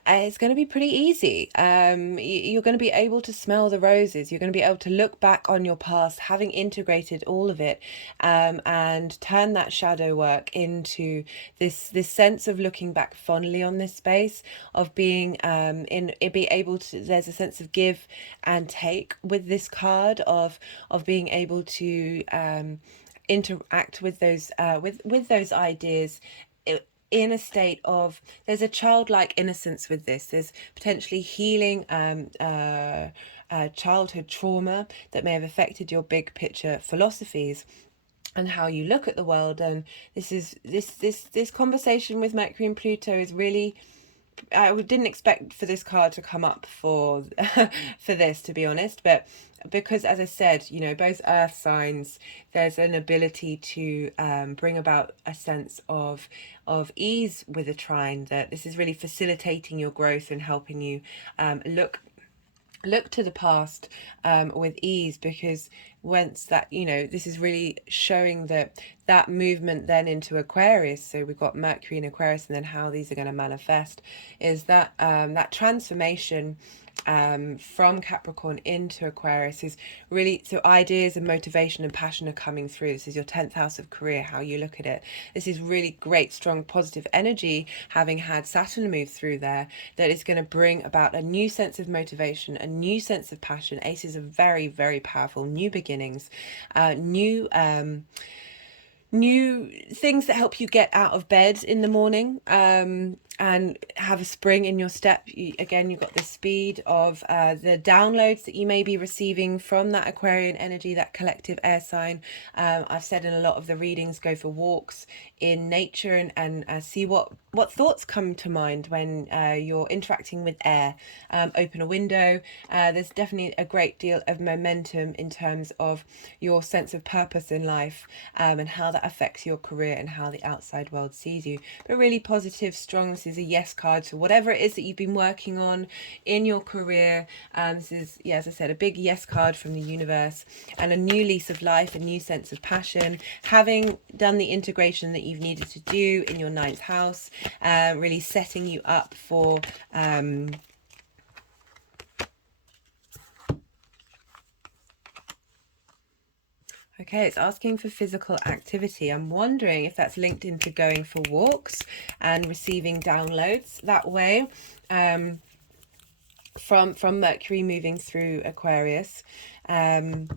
it's going to be pretty easy. You're going to be able to smell the roses. You're going to be able to look back on your past, having integrated all of it, and turn that shadow work into this sense of looking back fondly on this space, of being be able to. There's a sense of give and take with this card, of being able to interact with those those ideas in a state of, there's a childlike innocence with this. There's potentially healing childhood trauma that may have affected your big picture philosophies and how you look at the world. And this conversation with Mercury and Pluto is really, I didn't expect for this card to come up for for this, to be honest, but because, as I said, you know, both earth signs, there's an ability to bring about a sense of ease with a trine, that this is really facilitating your growth and helping you look to the past with ease, because once that, you know, this is really showing that movement then into Aquarius. So we've got Mercury in Aquarius, and then how these are going to manifest is that that transformation from Capricorn into Aquarius is really, so ideas and motivation and passion are coming through. This is your 10th house of career, how you look at it. This is really great, strong, positive energy, having had Saturn move through there, that is going to bring about a new sense of motivation, a new sense of passion. Aces are very, very powerful. New beginnings, new things that help you get out of bed in the morning, and have a spring in your step. Again, you've got the speed of the downloads that you may be receiving from that Aquarian energy, that collective air sign. I've said in a lot of the readings, go for walks in nature and see what thoughts come to mind when you're interacting with air. Open a window. There's definitely a great deal of momentum in terms of your sense of purpose in life, and how that affects your career and how the outside world sees you. But really positive, strong. This is a yes card. So whatever it is that you've been working on in your career, this is, yeah, as I said, a big yes card from the universe, and a new lease of life, a new sense of passion, having done the integration that you've needed to do in your 9th house, really setting you up for okay, it's asking for physical activity. I'm wondering if that's linked into going for walks and receiving downloads that way, from Mercury moving through Aquarius. And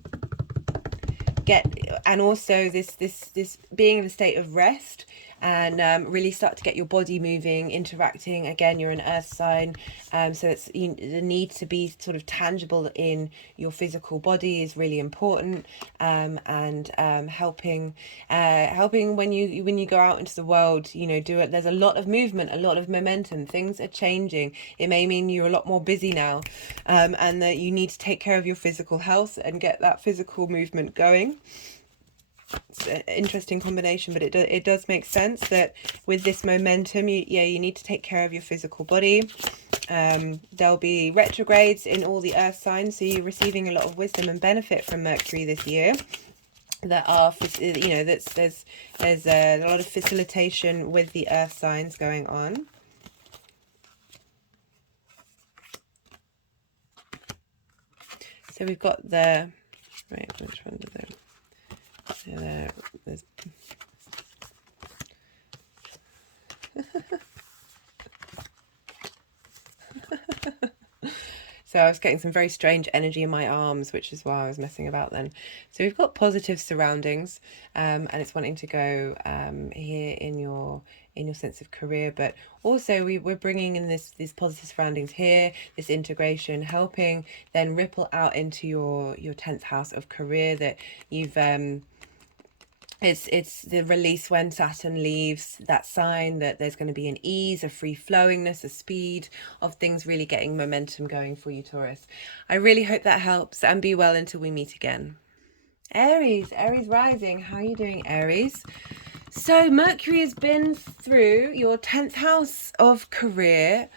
also this being in a state of rest, and really start to get your body moving, interacting. Again, you're an earth sign, so it's the need to be sort of tangible in your physical body is really important, and helping when you go out into the world, you know, do it. There's a lot of movement, a lot of momentum. Things are changing. It may mean you're a lot more busy now, and that you need to take care of your physical health and get that physical movement going. It's an interesting combination, but it does make sense that with this momentum, you need to take care of your physical body. There'll be retrogrades in all the earth signs, so you're receiving a lot of wisdom and benefit from Mercury this year. That are, you know, there's a lot of facilitation with the earth signs going on. So we've got the right. Which one is it? There's So I was getting some very strange energy in my arms, which is why I was messing about then. So we've got positive surroundings, and it's wanting to go here in your sense of career, but also we're bringing in these positive surroundings here, this integration, helping then ripple out into your 10th house of career, that you've it's the release when Saturn leaves that sign, that there's going to be an ease, a free flowingness, a speed of things really getting momentum going for you, Taurus. I really hope that helps, and be well until we meet again. Aries rising. How are you doing, Aries? So Mercury has been through your 10th house of career,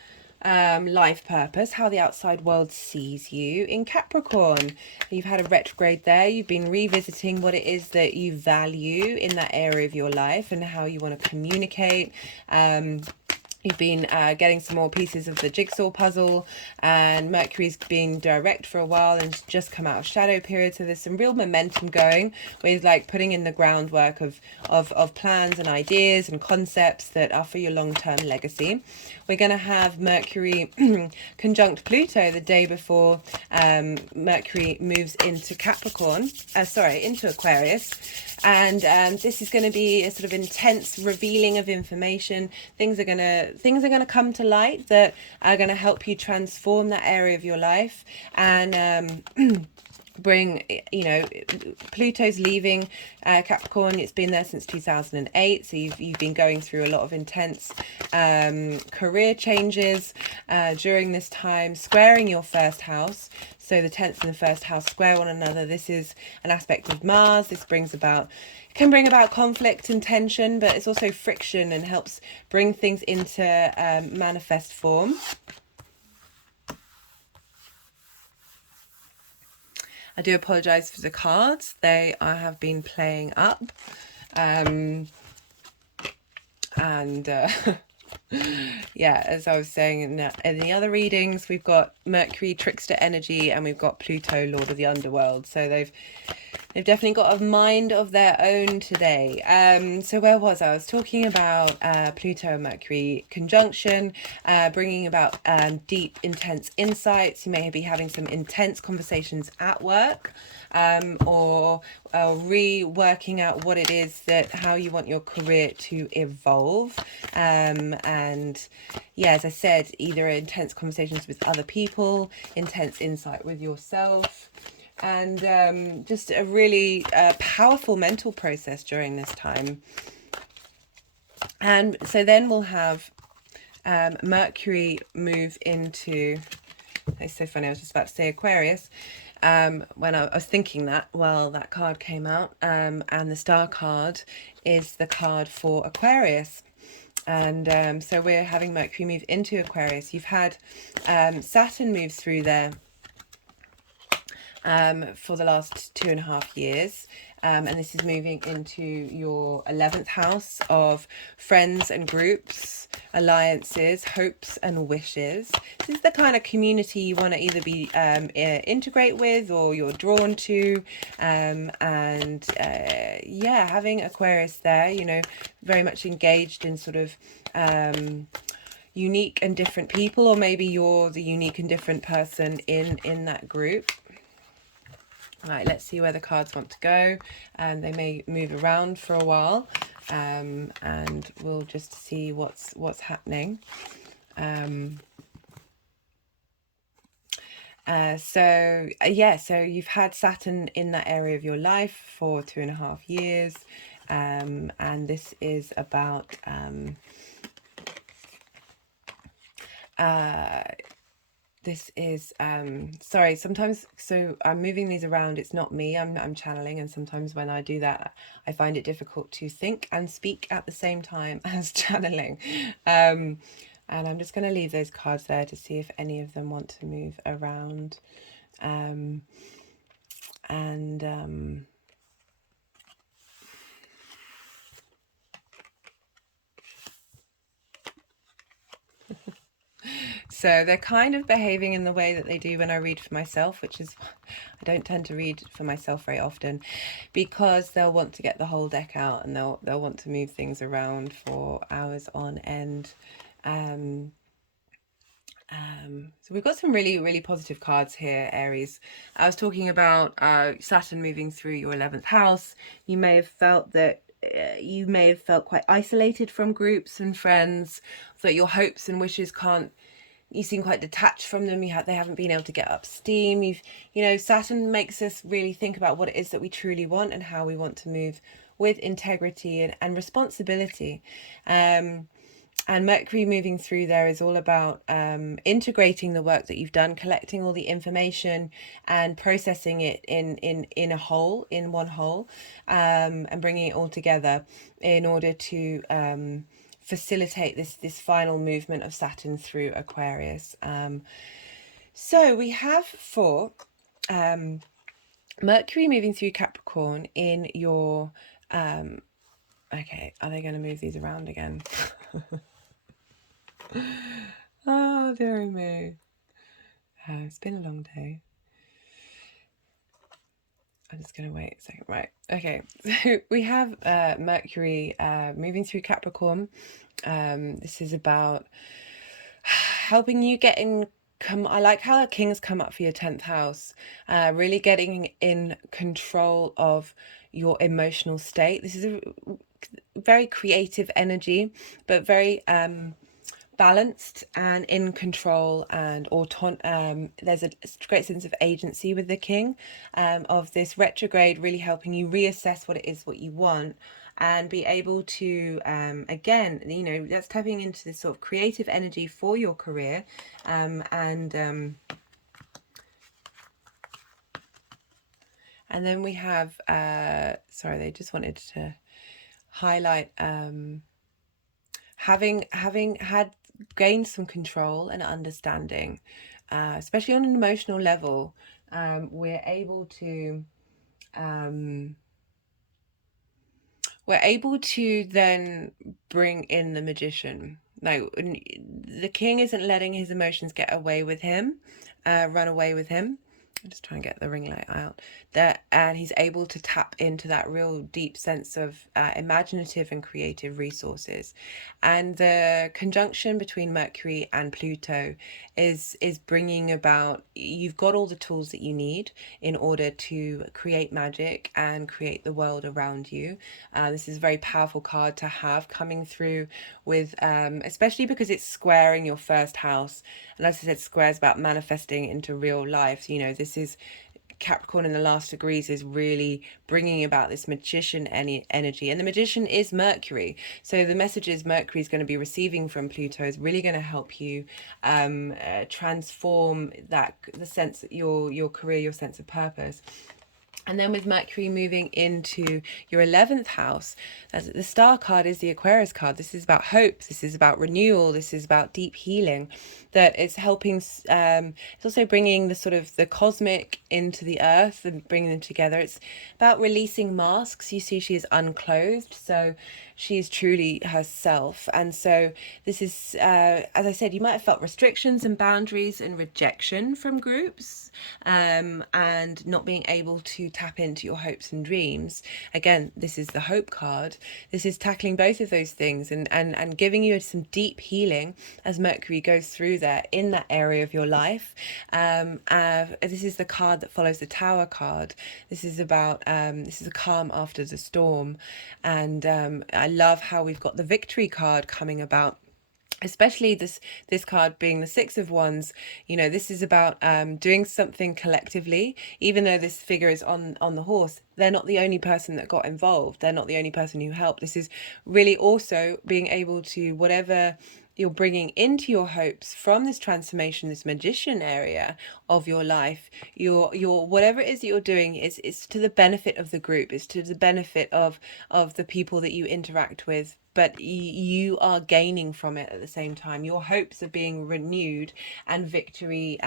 life purpose, how the outside world sees you in Capricorn. You've had a retrograde there. You've been revisiting what it is that you value in that area of your life and how you want to communicate. You've been getting some more pieces of the jigsaw puzzle, and Mercury's been direct for a while and just come out of shadow period. So there's some real momentum going with like putting in the groundwork of plans and ideas and concepts that are for your long-term legacy. We're going to have Mercury conjunct Pluto the day before Mercury moves into into Aquarius. And this is going to be a sort of intense revealing of information. Things are going to come to light that are going to help you transform that area of your life, and bring, Pluto's leaving Capricorn. It's been there since 2008, so you've been going through a lot of intense career changes during this time, squaring your first house. So the 10th and the first house square one another. This is an aspect of Mars. This can bring about conflict and tension, but it's also friction and helps bring things into manifest form. I do apologize for the cards. They have been playing up. Yeah, as I was saying in the other readings, we've got Mercury trickster energy, and we've got Pluto lord of the underworld. So they've definitely got a mind of their own today. So where was I? I was talking about Pluto and Mercury conjunction, bringing about deep, intense insights. You may be having some intense conversations at work, or reworking out what it is how you want your career to evolve. And yeah, as I said, either intense conversations with other people, intense insight with yourself, and just a really powerful mental process during this time. And so then we'll have Mercury move into, it's so funny, I was just about to say Aquarius, when I was thinking that while that card came out, and the star card is the card for Aquarius. And so we're having Mercury move into Aquarius. You've had Saturn move through there for the last 2.5 years, and this is moving into your 11th house of friends and groups, alliances, hopes and wishes. This is the kind of community you want to either be integrate with, or you're drawn to, yeah, having Aquarius there, very much engaged in sort of unique and different people, or maybe you're the unique and different person in that group. Right, let's see where the cards want to go. They may move around for a while, and we'll just see what's happening. So you've had Saturn in that area of your life for 2.5 years, and this is about this is sorry, sometimes, so I'm moving these around, it's not me, I'm channeling, and sometimes when I do that I find it difficult to think and speak at the same time as channeling, and I'm just going to leave those cards there to see if any of them want to move around. So they're kind of behaving in the way that they do when I read for myself, which is, I don't tend to read for myself very often, because they'll want to get the whole deck out, and they'll want to move things around for hours on end. So we've got some really, really positive cards here, Aries. I was talking about Saturn moving through your 11th house. You may have felt that you may have felt quite isolated from groups and friends, that your hopes and wishes can't, you seem quite detached from them. They haven't been able to get up steam. Saturn makes us really think about what it is that we truly want and how we want to move with integrity and responsibility. And Mercury moving through there is all about integrating the work that you've done, collecting all the information and processing it in a whole, in one whole, and bringing it all together in order to facilitate this final movement of Saturn through Aquarius. So we have for Mercury moving through Capricorn in your... okay, are they going to move these around again? Oh, dear me. It's been a long day. I'm just going to wait a second. Right. Okay. So we have Mercury moving through Capricorn. This is about helping you get in... I like how the King's come up for your 10th house. Really getting in control of your emotional state. This is a very creative energy, but very... balanced and in control and there's a great sense of agency with the King of this retrograde, really helping you reassess what it is what you want and be able to again, that's tapping into this sort of creative energy for your career. And then we have sorry, they just wanted to highlight having had gained some control and understanding, especially on an emotional level, we're able to then bring in the Magician. No, the King isn't letting his emotions get away with him, run away with him. I'll just try and get the ring light out. And he's able to tap into that real deep sense of imaginative and creative resources. And the conjunction between Mercury and Pluto is bringing about, you've got all the tools that you need in order to create magic and create the world around you. This is a very powerful card to have coming through with, especially because it's squaring your first house. And as I said, squares about manifesting into real life. This is Capricorn in the last degrees is really bringing about this magician energy, and the magician is Mercury. So the messages Mercury is going to be receiving from Pluto is really going to help you transform the sense, your career, your sense of purpose. And then with Mercury moving into your 11th house, the star card is the Aquarius card. This is about hope. This is about renewal. This is about deep healing. That it's helping, it's also bringing the sort of the cosmic into the earth and bringing them together. It's about releasing masks. You see she is unclothed, so she is truly herself. And so this is, as I said, you might have felt restrictions and boundaries and rejection from groups, and not being able to tap into your hopes and dreams. Again, this is the hope card. This is tackling both of those things and giving you some deep healing as Mercury goes through there in that area of your life. This is the card that follows the Tower card. This is about this is a calm after the storm. And I love how we've got the Victory card coming about, especially this card being the Six of Wands. This is about doing something collectively. Even though this figure is on the horse, they're not the only person that got involved. They're not the only person who helped. This is really also being able to, whatever you're bringing into your hopes from this transformation, this magician area of your life, your whatever it is that you're doing is to the benefit of the group, is to the benefit of the people that you interact with, but you are gaining from it at the same time. Your hopes are being renewed, and Victory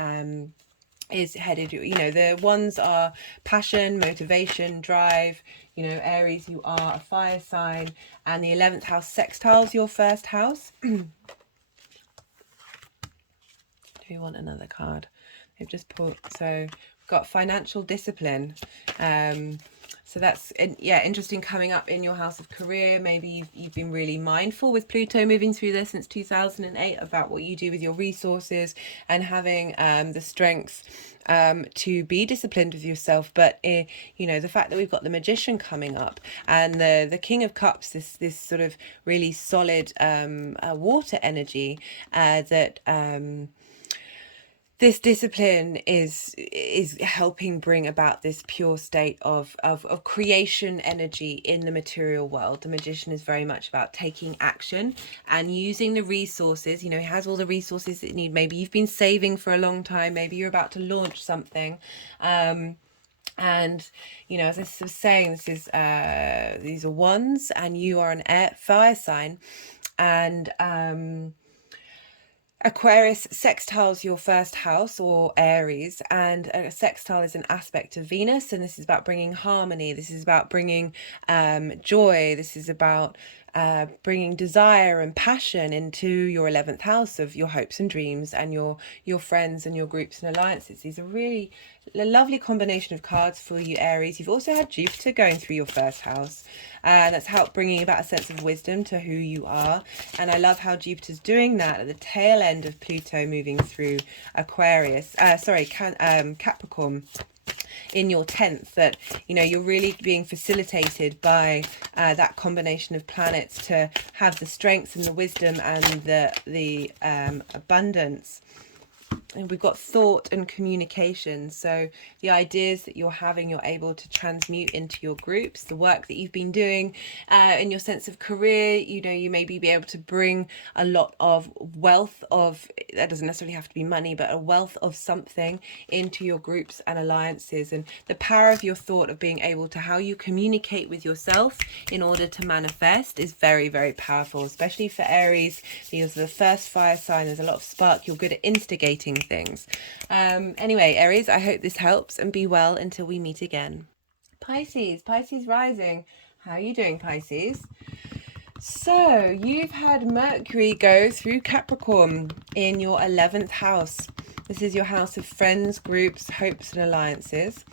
is headed, the ones are passion, motivation, drive. Aries, you are a fire sign, and the 11th house sextiles your first house. Do we want another card? They've just pulled, so we've got financial discipline. So that's, yeah, interesting coming up in your house of career. Maybe you've been really mindful with Pluto moving through there since 2008 about what you do with your resources and having the strength to be disciplined with yourself. But you know, the fact that we've got the Magician coming up and the King of Cups, this sort of really solid water energy that this discipline is helping bring about this pure state of creation energy in the material world. The Magician is very much about taking action and using the resources. You know, he has all the resources that you need. Maybe you've been saving for a long time. Maybe you're about to launch something. And you know, as I was saying, this is these are wands, and you are an fire sign, and Aquarius sextiles your first house, or Aries, and a sextile is an aspect of Venus, and this is about bringing harmony. This is about bringing joy. This is about bringing desire and passion into your 11th house of your hopes and dreams and your friends and your groups and alliances. These are really a lovely combination of cards for you, Aries. You've also had Jupiter going through your first house. That's helped bringing about a sense of wisdom to who you are. And I love how Jupiter's doing that at the tail end of Pluto moving through Aquarius, Capricorn, in your 10th, that you know you're really being facilitated by that combination of planets to have the strength and the wisdom and the abundance. And we've got thought and communication. So the ideas that you're having, you're able to transmute into your groups. The work that you've been doing in your sense of career, you know, you maybe be able to bring a lot of wealth of, that doesn't necessarily have to be money, but a wealth of something into your groups and alliances. And the power of your thought, of being able to, how you communicate with yourself in order to manifest, is very, very powerful, especially for Aries. These are the first fire sign. There's a lot of spark. You're good at instigating things. Anyway, Aries, I hope this helps, and be well until we meet again. Pisces rising. How are you doing, Pisces? So you've had Mercury go through Capricorn in your 11th house. This is your house of friends, groups, hopes and alliances.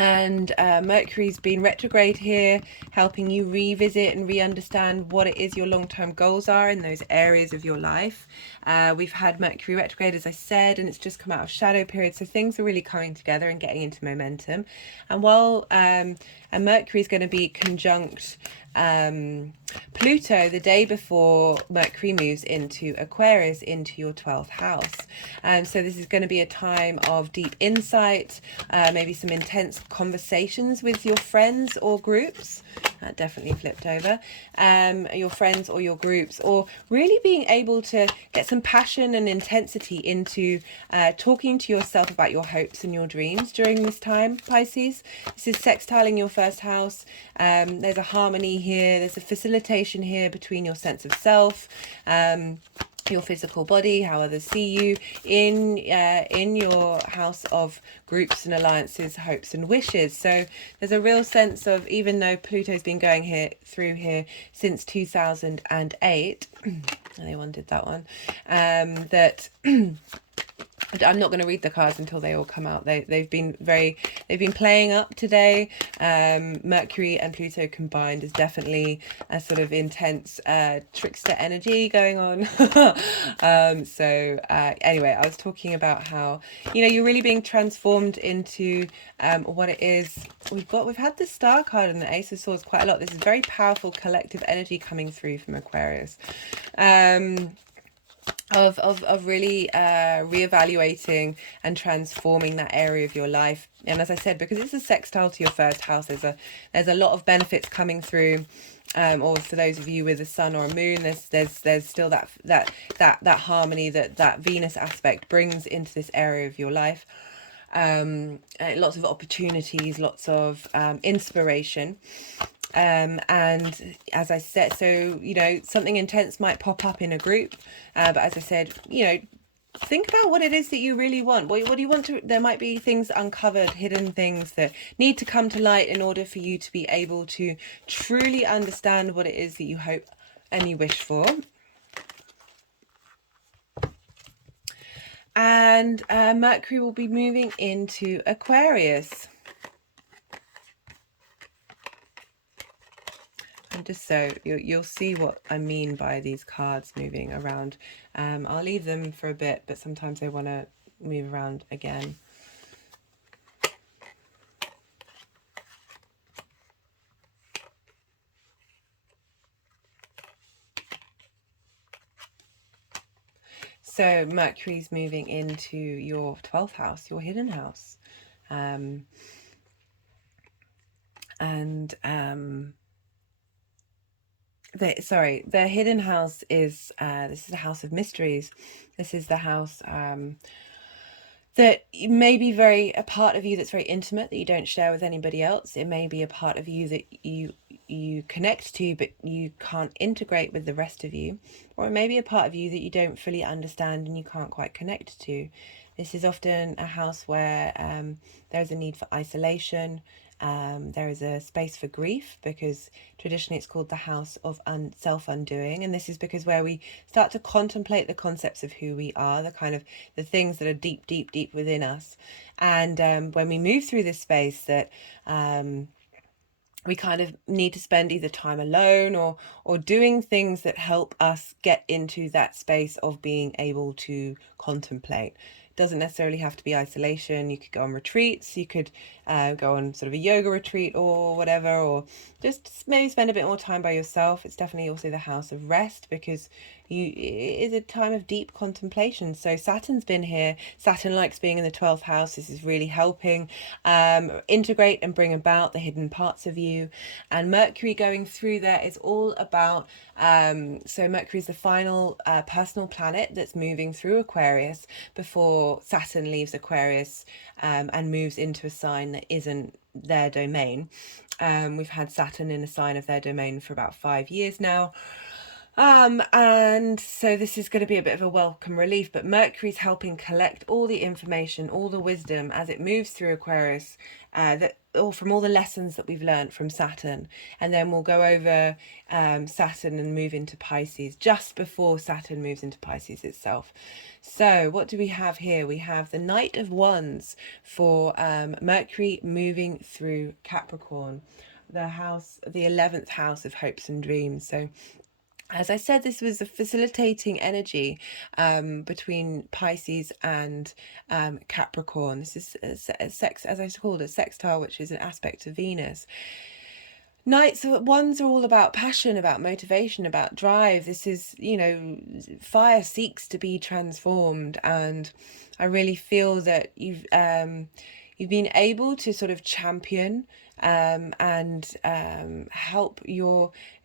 And Mercury's been retrograde here, helping you revisit and re-understand what it is your long-term goals are in those areas of your life. We've had Mercury retrograde, as I said, and it's just come out of shadow period, so things are really coming together and getting into momentum. And while and Mercury is going to be conjunct Pluto the day before Mercury moves into Aquarius, into your 12th house. So this is going to be a time of deep insight, maybe some intense conversations with your friends or groups. That definitely flipped over. Your friends or your groups, or really being able to get some passion and intensity into talking to yourself about your hopes and your dreams during this time, Pisces. This is sextiling your first house. There's a harmony here. There's a facilitation here between your sense of self, your physical body, how others see you, in your house of groups and alliances, hopes and wishes. So there's a real sense of, even though Pluto's been going through here since 2008, anyone did that one, that I'm not going to read the cards until they all come out. They've been playing up today. Mercury and Pluto combined is definitely a sort of intense trickster energy going on. Anyway, I was talking about how, you know, you're really being transformed into what it is. We've had the Star card and the Ace of Swords quite a lot. This is very powerful collective energy coming through from Aquarius. Of really reevaluating and transforming that area of your life. And as I said, because it's a sextile to your first house, there's a lot of benefits coming through. Or for those of you with a sun or a moon, there's still that harmony that Venus aspect brings into this area of your life. Lots of opportunities, lots of inspiration. And as I said, so, you know, something intense might pop up in a group, but as I said, you know, think about what it is that you really want. What do you want to, there might be things uncovered, hidden things that need to come to light in order for you to be able to truly understand what it is that you hope and you wish for. And Mercury will be moving into Aquarius. And just so you'll see what I mean by these cards moving around. I'll leave them for a bit, but sometimes they want to move around again. So Mercury's moving into your 12th house, your hidden house. The hidden house is, this is a house of mysteries. This is the house that may be a part of you that's very intimate, that you don't share with anybody else. It may be a part of you that you connect to, but you can't integrate with the rest of you. Or it may be a part of you that you don't fully understand and you can't quite connect to. This is often a house where there's a need for isolation. There is a space for grief, because traditionally it's called the house of self-undoing, and this is because where we start to contemplate the concepts of who we are, the things that are deep within us. And when we move through this space, that we kind of need to spend either time alone or doing things that help us get into that space of being able to contemplate. Doesn't necessarily have to be isolation. You could go on retreats, you could go on sort of a yoga retreat or whatever, or just maybe spend a bit more time by yourself. It's definitely also the house of rest, because it is a time of deep contemplation. So Saturn's been here. Saturn likes being in the 12th house. This is really helping integrate and bring about the hidden parts of you. And Mercury going through there is all about, so Mercury is the final personal planet that's moving through Aquarius before Saturn leaves Aquarius and moves into a sign that isn't their domain. We've had Saturn in a sign of their domain for about 5 years now. And so this is going to be a bit of a welcome relief, but Mercury's helping collect all the information, all the wisdom as it moves through Aquarius, from all the lessons that we've learned from Saturn. And then we'll go over Saturn and move into Pisces just before Saturn moves into Pisces itself. So what do we have here? We have the Knight of Wands for Mercury moving through Capricorn, the 11th house of hopes and dreams. So as I said, this was a facilitating energy between Pisces and Capricorn. This is a as I called a sextile, which is an aspect of Venus. Knights of Wands are all about passion, about motivation, about drive. This is, fire seeks to be transformed, and I really feel that you've been able to sort of champion and help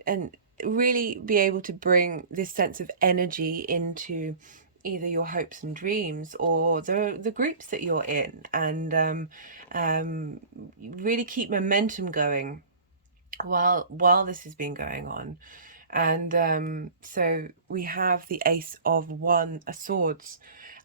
and really be able to bring this sense of energy into either your hopes and dreams or the groups that you're in, and really keep momentum going while this has been going on. And so we have the Ace of Swords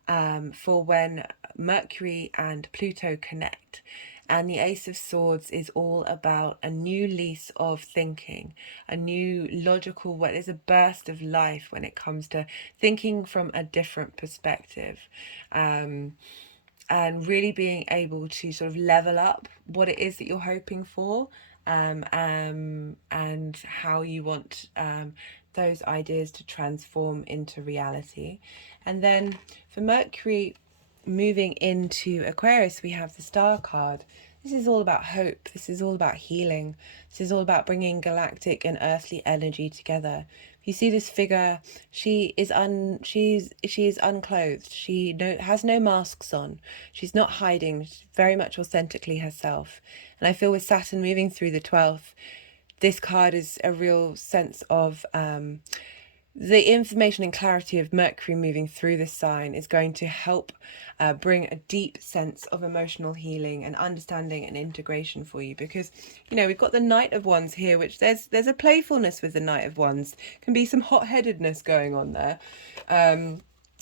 for when Mercury and Pluto connect. And the Ace of Swords is all about a new lease of thinking, a new logical, there's a burst of life when it comes to thinking from a different perspective. And really being able to sort of level up what it is that you're hoping for, and how you want those ideas to transform into reality. And then for Mercury moving into Aquarius, we have the Star card. This is all about hope. This is all about healing. This is all about bringing galactic and earthly energy together. You see this figure, she is unclothed. She has no masks on. She's not hiding. She's very much authentically herself. And I feel with Saturn moving through the 12th, this card is a real sense of the information and clarity of Mercury moving through this sign is going to help bring a deep sense of emotional healing and understanding and integration for you, because we've got the Knight of Wands here, which there's a playfulness with the Knight of Wands. Can be some hot-headedness going on there,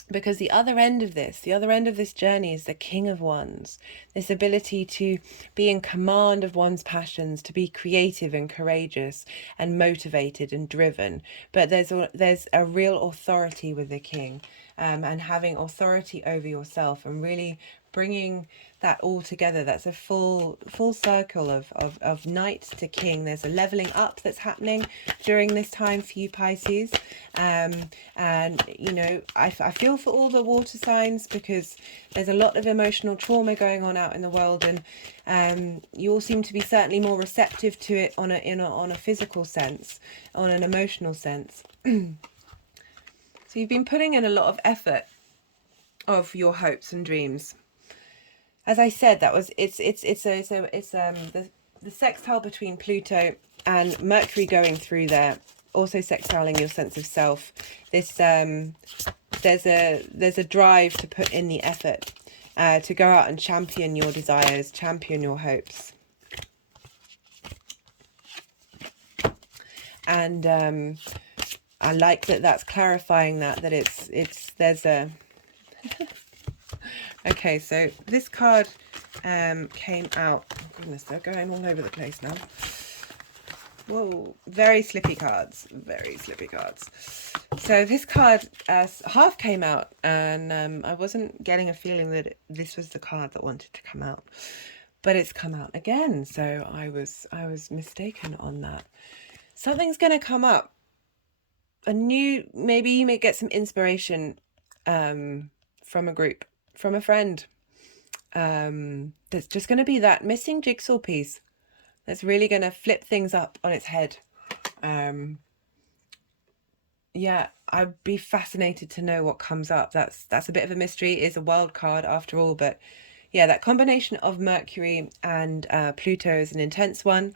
because the other end of this journey is the King of Wands, this ability to be in command of one's passions, to be creative and courageous and motivated and driven. But there's a real authority with the King. and having authority over yourself, and really bringing that all together. That's a full circle of knight to king. There's a leveling up that's happening during this time for you, Pisces. And you know, I feel for all the water signs, because there's a lot of emotional trauma going on out in the world, and you all seem to be certainly more receptive to it on a physical sense, on an emotional sense. So you've been putting in a lot of effort of your hopes and dreams. As I said, that was it's the sextile between Pluto and Mercury going through there, also sextiling your sense of self. This there's a drive to put in the effort, to go out and champion your desires, champion your hopes. And I like that that's clarifying that there's a okay, so this card came out. Oh goodness, they're going all over the place now. Whoa, very slippy cards, very slippy cards. So this card half came out, and I wasn't getting a feeling that this was the card that wanted to come out, but it's come out again. So I was mistaken on that. Something's going to come up. Maybe you may get some inspiration from a group, from a friend. There's just going to be that missing jigsaw piece that's really going to flip things up on its head. Yeah, I'd be fascinated to know what comes up. That's a bit of a mystery. It is a wild card after all, but yeah, that combination of Mercury and Pluto is an intense one.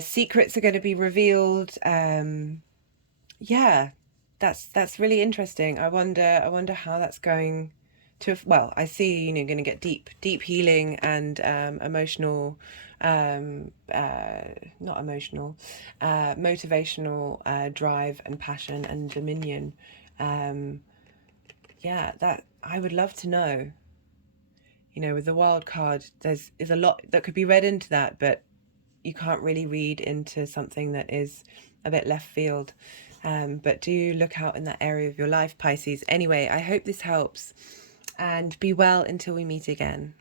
Secrets are going to be revealed. Yeah, that's really interesting. I wonder how that's going to, well, I see, you know, going to get deep healing and emotional, not emotional, motivational drive and passion and dominion. Yeah, that I would love to know. You know, with the wild card, there's a lot that could be read into that, but you can't really read into something that is a bit left field. But do look out in that area of your life, Pisces. Anyway, I hope this helps, and be well until we meet again.